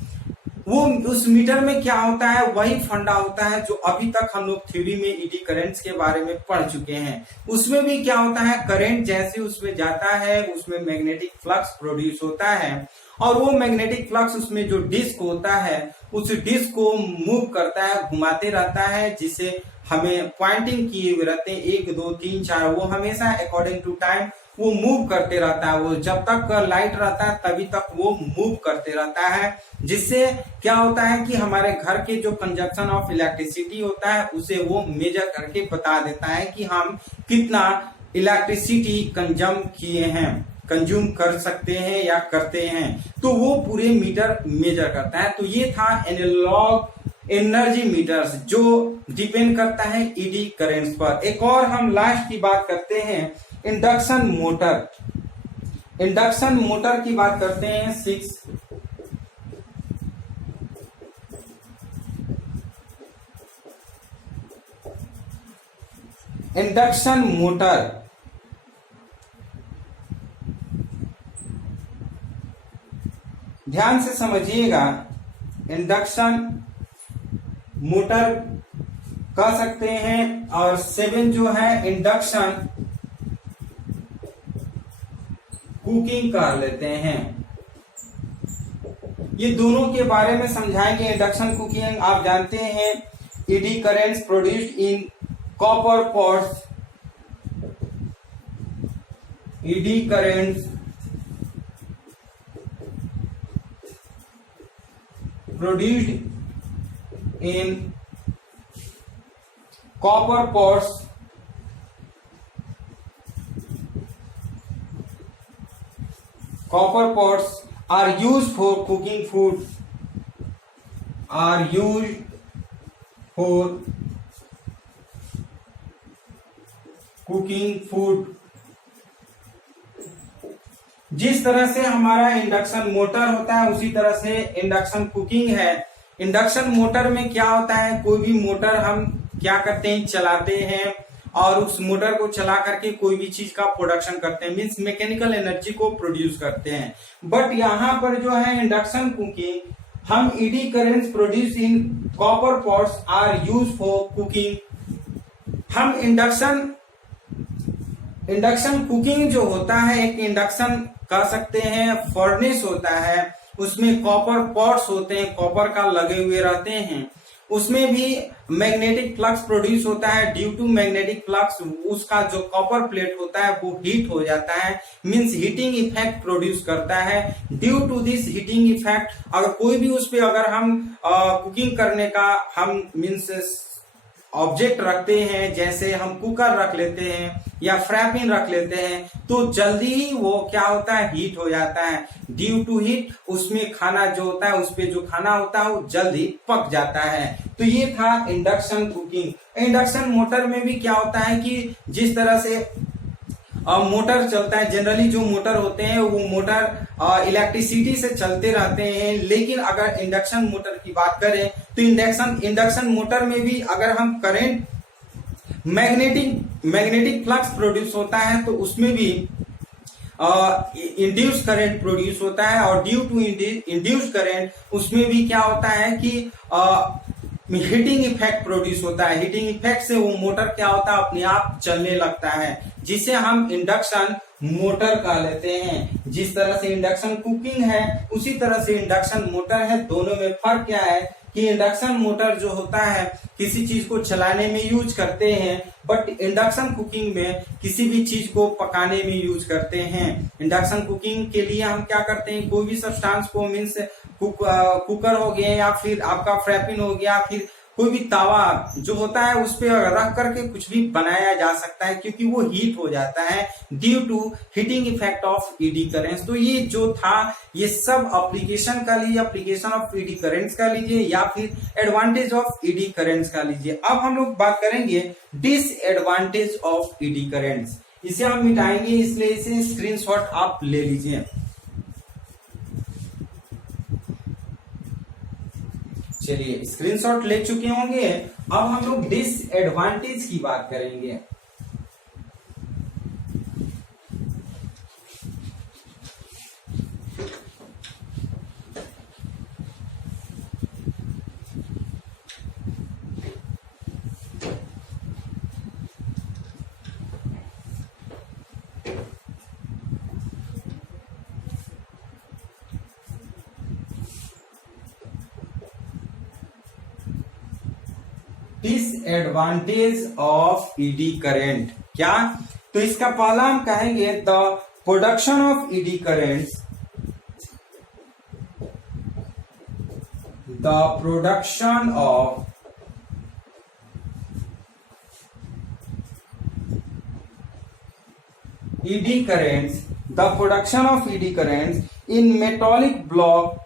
वो उस मीटर में क्या होता है, वही फंडा होता है जो अभी तक हम लोग थ्योरी में ईडी करंट्स के बारे में पढ़ चुके हैं। उसमें भी क्या होता है, करंट जैसे उसमें जाता है उसमें मैग्नेटिक फ्लक्स प्रोड्यूस होता है, और वो मैग्नेटिक फ्लक्स उसमें जो डिस्क होता है उस डिस्क को मूव करता है, घुमाते रहता है, जिसे हमें पॉइंटिंग किए हुए रहते हैं 1 2 3 4, वो हमेशा अकॉर्डिंग टू टाइम वो मूव करते रहता है। वो जब तक लाइट रहता है तभी तक वो मूव करते रहता है, जिससे क्या होता है कि हमारे घर के जो कंजप्शन ऑफ इलेक्ट्रिसिटी होता है उसे वो मेजर करके बता देता है कि हम कितना इलेक्ट्रिसिटी कंज्यूम कर सकते हैं या करते हैं, तो वो पूरे मीटर मेजर करता है। तो ये था एनालॉग एनर्जी मीटर्स जो डिपेंड करता है ईडी करेंट्स पर। एक और हम लास्ट की बात करते हैं, इंडक्शन मोटर। इंडक्शन मोटर की बात करते हैं 6। इंडक्शन मोटर ध्यान से समझिएगा, इंडक्शन मोटर कह सकते हैं, और 7 जो है इंडक्शन कुकिंग कर लेते हैं। ये दोनों के बारे में समझाएंगे। इंडक्शन कुकिंग आप जानते हैं, ED currents produced in copper pots, ED currents produced in copper pots are used for cooking food, जिस तरह से हमारा इंडक्शन मोटर होता है उसी तरह से इंडक्शन कुकिंग है। इंडक्शन मोटर में क्या होता है, कोई भी मोटर हम क्या करते हैं, चलाते हैं, और उस मोटर को चला करके कोई भी चीज का प्रोडक्शन करते हैं, मींस मैकेनिकल एनर्जी को प्रोड्यूस करते हैं। बट यहाँ पर जो है इंडक्शन कुकिंग, हम eddy currents produce in copper pots are use for cooking. हम इंडक्शन कुकिंग जो होता है, एक इंडक्शन कह सकते हैं फर्नेस होता है, उसमें कॉपर पॉट्स होते हैं, कॉपर का लगे हुए रहते हैं, उसमें भी मैग्नेटिक फ्लक्स प्रोड्यूस होता है। ड्यू टू मैग्नेटिक फ्लक्स उसका जो कॉपर प्लेट होता है वो हीट हो जाता है, मींस हीटिंग इफेक्ट प्रोड्यूस करता है। Due to this heating effect, अगर कोई भी उस पे अगर हम कुकिंग करने का हम मींस ऑब्जेक्ट रखते हैं, जैसे हम कुकर रख लेते हैं या फ्राई रख लेते हैं, तो जल्दी ही वो क्या होता है, हीट हो जाता है। ड्यू टू हीट उसमें खाना जो होता है, उस पे जो खाना होता है वो जल्दी पक जाता है। तो ये था इंडक्शन कुकिंग। इंडक्शन मोटर में भी क्या होता है कि जिस तरह से मोटर चलता है, जनरली जो मोटर होते हैं वो मोटर इलेक्ट्रिसिटी से चलते रहते हैं, लेकिन अगर इंडक्शन मोटर की बात करें तो इंडक्शन मोटर में भी अगर हम करंट मैग्नेटिक फ्लक्स प्रोड्यूस होता है तो उसमें भी इंड्यूस करंट प्रोड्यूस होता है, और ड्यू टू इंड्यूस करंट उसमें भी क्या होता है कि हीटिंग इफेक्ट प्रोड्यूस होता है। हीटिंग इफेक्ट से वो मोटर क्या होता है, अपने आप चलने लगता है, जिसे हम इंडक्शन मोटर कह लेते हैं। जिस तरह से इंडक्शन कुकिंग है उसी तरह से इंडक्शन मोटर है। दोनों में फर्क क्या है कि इंडक्शन मोटर जो होता है किसी चीज को चलाने में यूज करते हैं, बट इंडक्शन कुकिंग में किसी भी चीज को पकाने में यूज करते हैं। इंडक्शन कुकिंग के लिए हम क्या करते हैं, कोई भी सब्सटेंस को मीन्स कुकर हो गया या फिर आपका फ्राई हो गया, फिर कोई भी तावा जो होता है उस पे रख करके कुछ भी बनाया जा सकता है, क्योंकि वो हीट हो जाता है due to heating effect of eddy currents. तो ये जो था ये सब एप्लीकेशन का लीजिए, एप्लीकेशन ऑफ ईडी करेंट्स का लीजिए या फिर एडवांटेज ऑफ ईडी करेंट्स का लीजिए। अब हम लोग बात करेंगे डिसएडवांटेज ऑफ ईडी करेंट्स। इसे हम मिटाएंगे, इसलिए इसे स्क्रीनशॉट आप ले लीजिए। चलिए स्क्रीनशॉट ले चुके होंगे। अब हम लोग डिसएडवांटेज की बात करेंगे। डिसएडवांटेज ऑफ ईडी करंट क्या? तो इसका पहला हम कहेंगे the production of ED currents, the production of ED currents, the production of ED currents in metallic block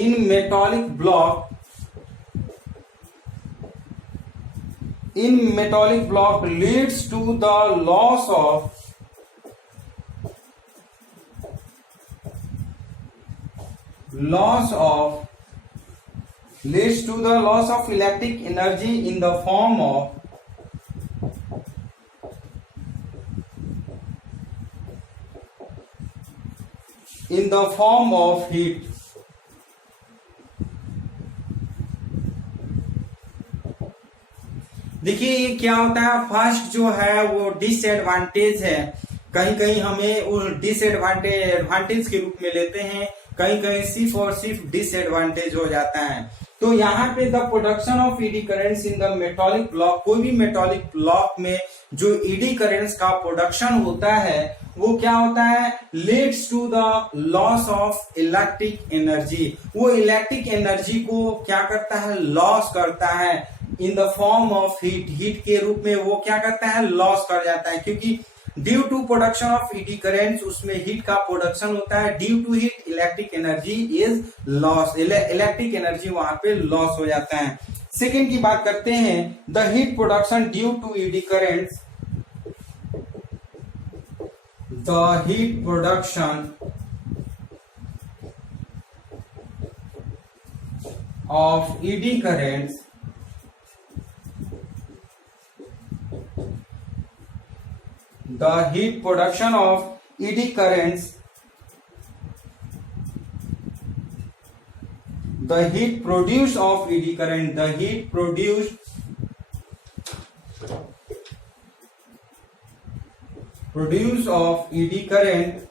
in metallic block leads to the loss of electric energy in the form of heat. देखिए ये क्या होता है, first जो है वो disadvantage है, कहीं कहीं हमें वो डिसएडवांटेज एडवांटेज के रूप में लेते हैं, कहीं कहीं सिर्फ और सिर्फ डिसएडवांटेज हो जाता है। तो यहाँ पे the production of eddy currents in the metallic block, कोई भी मेटालिक ब्लॉक में जो ईडी करेंट्स का प्रोडक्शन होता है वो क्या होता है, leads to the loss of electric energy, वो इलेक्ट्रिक एनर्जी को क्या करता है, लॉस करता है in the form of heat, heat के रूप में वो क्या करता है, लॉस कर जाता है, क्योंकि due to production of eddy currents उसमें हीट का प्रोडक्शन होता है, due to heat electric energy is loss, electric energy वहां पे लॉस हो जाता है। सेकेंड की बात करते हैं, the heat production due to eddy currents, the heat production of eddy currents the heat production of eddy currents, the heat produced of eddy current, the heat produced of eddy current,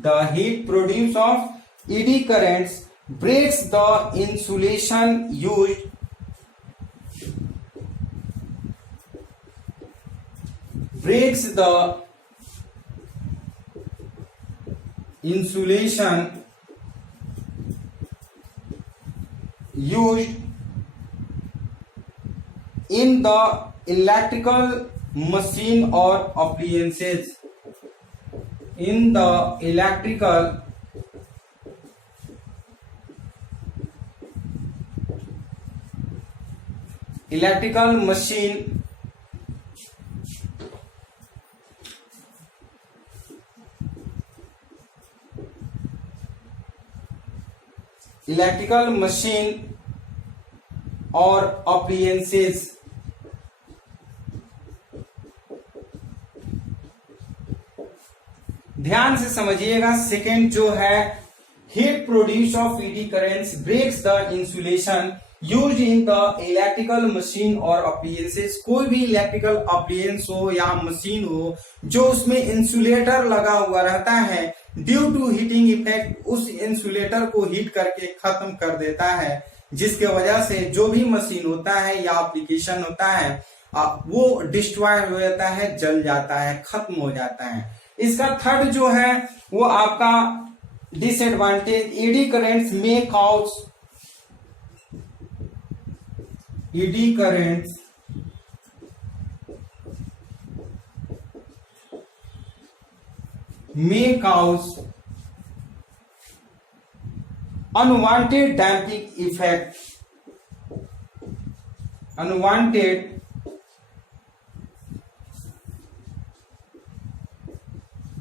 the heat produced of eddy currents breaks the insulation used breaks the insulation used in the electrical machine or appliances, in the electrical machine और appliances. ध्यान से समझिएगा, second जो है, heat produce of eddy currents breaks the insulation use in the electrical machine और appliances, कोई भी electrical appliance हो या मशीन हो जो उसमें इंसुलेटर लगा हुआ रहता है, ड्यू टू हीटिंग इफेक्ट उस इंसुलेटर को हीट करके खत्म कर देता है, जिसके वजह से जो भी मशीन होता है या एप्लीकेशन होता है वो डिस्ट्रॉय हो जाता है, जल जाता है, खत्म हो जाता है। इसका थर्ड जो है वो आपका disadvantage, ED currents may cause, ED currents may cause unwanted damping effect, unwanted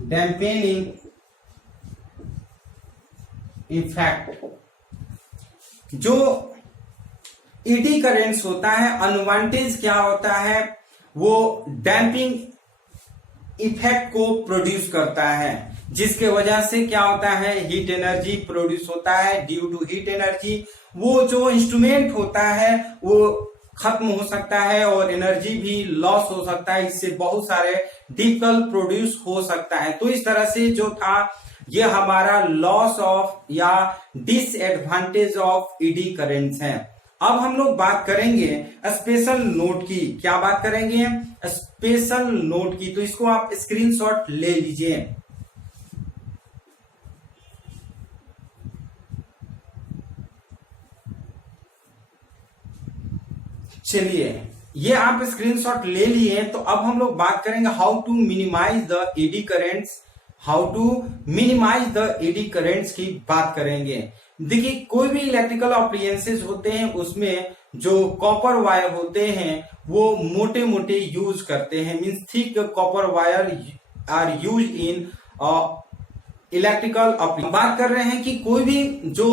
dampening effect. जो ईडी करेंट्स होता है, अनवांटेज क्या होता है, वो डैम्पिंग इफेक्ट को प्रोड्यूस करता है, जिसके वजह से क्या होता है, हीट एनर्जी प्रोड्यूस होता है। ड्यू टू हीट एनर्जी वो जो इंस्ट्रूमेंट होता है वो खत्म हो सकता है और एनर्जी भी लॉस हो सकता है। इससे बहुत सारे डिफिकल्ट प्रोड्यूस हो सकता है। तो इस तरह से जो था ये हमारा लॉस ऑफ या डिसएडवांटेज ऑफ ईडी करेंट्स है। अब हम लोग बात करेंगे स्पेशल नोट की। क्या बात करेंगे? स्पेशल नोट की। तो इसको आप स्क्रीनशॉट ले लीजिए। चलिए, ये आप स्क्रीनशॉट ले लिए। तो अब हम लोग बात करेंगे how to minimize the eddy currents. How to minimize the eddy currents की बात करेंगे। देखिए, कोई भी इलेक्ट्रिकल अप्लायंसेस होते हैं उसमें जो कॉपर वायर होते हैं वो मोटे मोटे यूज करते हैं। Means thick copper wire are use in electrical. बात कर रहे हैं कि कोई भी जो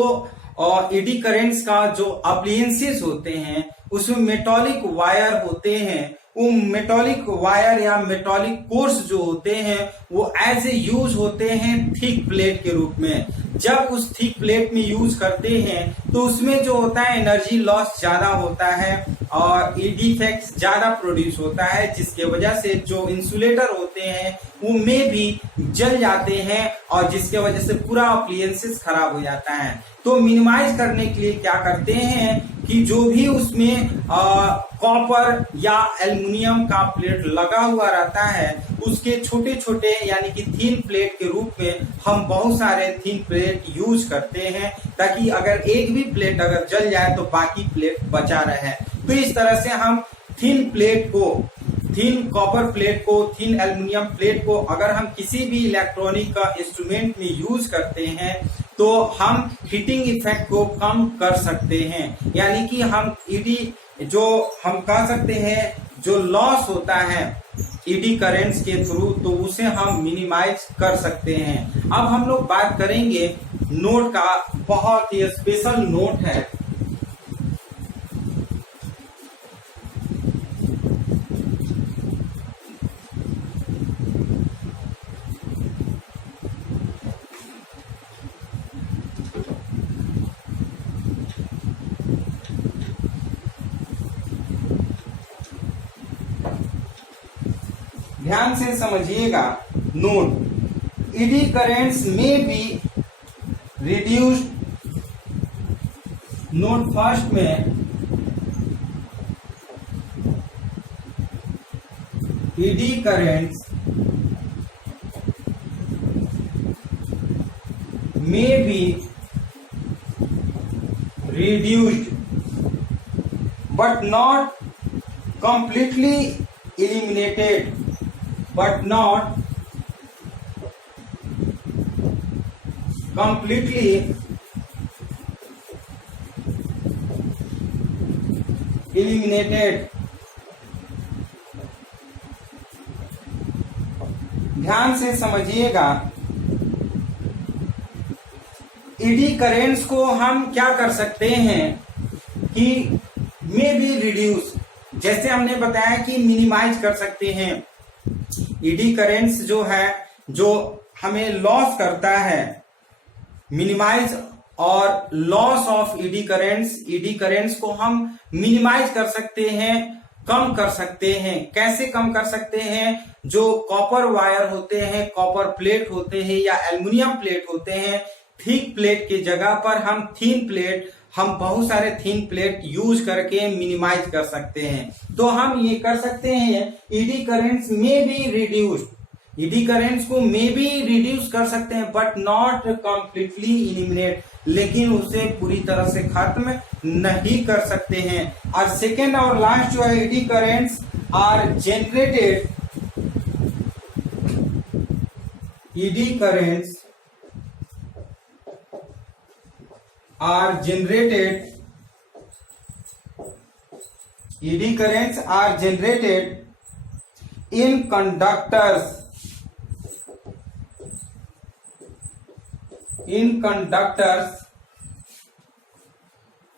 ईडी करेंट्स का जो अप्लायंसेस होते हैं उसमें मेटॉलिक वायर होते हैं। वो मेटॉलिक वायर या मेटॉलिक कोर्स जो होते हैं वो एज ए यूज होते हैं थिक प्लेट के रूप में। जब उस थिक प्लेट में यूज करते हैं तो उसमें जो होता है एनर्जी लॉस ज्यादा होता है और ईडी इफेक्ट ज्यादा प्रोड्यूस होता है, जिसके वजह से जो इंसुलेटर होते हैं वो में भी जल जाते हैं और जिसके वजह से पूरा अप्लायंसेस खराब हो जाता है। तो मिनिमाइज करने के लिए क्या करते हैं कि जो भी उसमें कॉपर या एल्युमिनियम का प्लेट लगा हुआ रहता है उसके छोटे छोटे यानी कि थीन प्लेट के रूप में हम बहुत सारे थीन प्लेट यूज करते हैं, ताकि अगर एक भी प्लेट अगर जल जाए तो बाकी प्लेट बचा रहे। तो इस तरह से हम थीन प्लेट को, थीन कॉपर प्लेट को, थीन एल्युमिनियम प्लेट को अगर हम किसी भी इलेक्ट्रॉनिक का इंस्ट्रूमेंट में यूज करते हैं तो हम हीटिंग इफेक्ट को कम कर सकते हैं। यानी कि हम ईडी जो हम कह सकते हैं जो लॉस होता है ईडी करेंट्स के थ्रू, तो उसे हम मिनिमाइज कर सकते हैं। अब हम लोग बात करेंगे नोट का। बहुत ही स्पेशल नोट है। ध्यान से समझिएगा नोट। ईडी करेंट्स में बी रिड्यूस्ड। नोट फर्स्ट में ईडी करेंट्स में be reduced but not completely eliminated, but not completely eliminated। ध्यान से समझिएगा, ईडी करेंट्स को हम क्या कर सकते हैं कि मे बी रिड्यूस, जैसे हमने बताया कि मिनिमाइज कर सकते हैं। ईडी करेंट्स जो है जो हमें लॉस करता है, मिनिमाइज और लॉस ऑफ ईडी करेंट्स को हम मिनिमाइज कर सकते हैं, कम कर सकते हैं। कैसे कम कर सकते हैं? जो कॉपर वायर होते हैं, कॉपर प्लेट होते हैं या एल्युमिनियम प्लेट होते हैं, थिक प्लेट की जगह पर हम थीन प्लेट, हम बहुत सारे थीन प्लेट यूज करके मिनिमाइज कर सकते हैं। तो हम ये कर सकते हैं, ईडी करेंट्स में बी रिड्यूस्ड, ईडी करेंट्स को में बी रिड्यूस कर सकते हैं बट नॉट कंप्लीटली इलिमिनेट, लेकिन उसे पूरी तरह से खत्म नहीं कर सकते हैं। और सेकेंड और लास्ट जो है, eddy currents are generated, eddy currents are generated, ED currents are generated in conductors,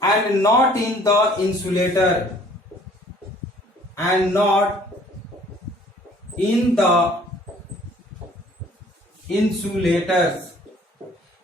and not in the insulator, and not in the insulators।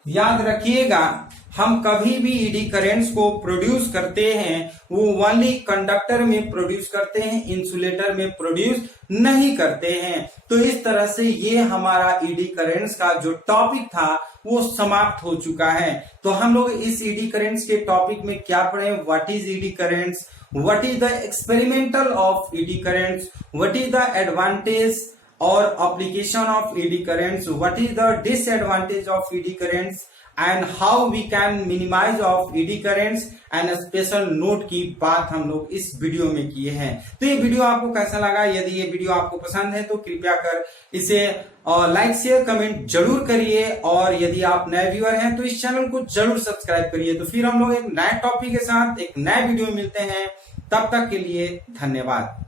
याद रखिएगा, हम कभी भी ईडी करेंट्स को प्रोड्यूस करते हैं वो ओनली कंडक्टर में प्रोड्यूस करते हैं, इंसुलेटर में प्रोड्यूस नहीं करते हैं। तो इस तरह से ये हमारा ईडी करेंट्स का जो टॉपिक था वो समाप्त हो चुका है। तो हम लोग इस ईडी करेंट्स के टॉपिक में क्या पढ़े, what is ED currents, what is the experimental of eddy currents, what is the advantage or application of eddy currents, what is the disadvantage of eddy currents and how we can minimize of eddy currents and special note की बात हम लोग इस video में किए हैं। तो ये वीडियो आपको कैसा लगा? यदि ये वीडियो आपको पसंद है तो कृपया कर इसे लाइक शेयर कमेंट जरूर करिए, और यदि आप नए व्यूअर हैं तो इस चैनल को जरूर सब्सक्राइब करिए। तो फिर हम लोग एक नए टॉपिक के साथ एक नए वीडियो में मिलते हैं, तब तक के लिए धन्यवाद।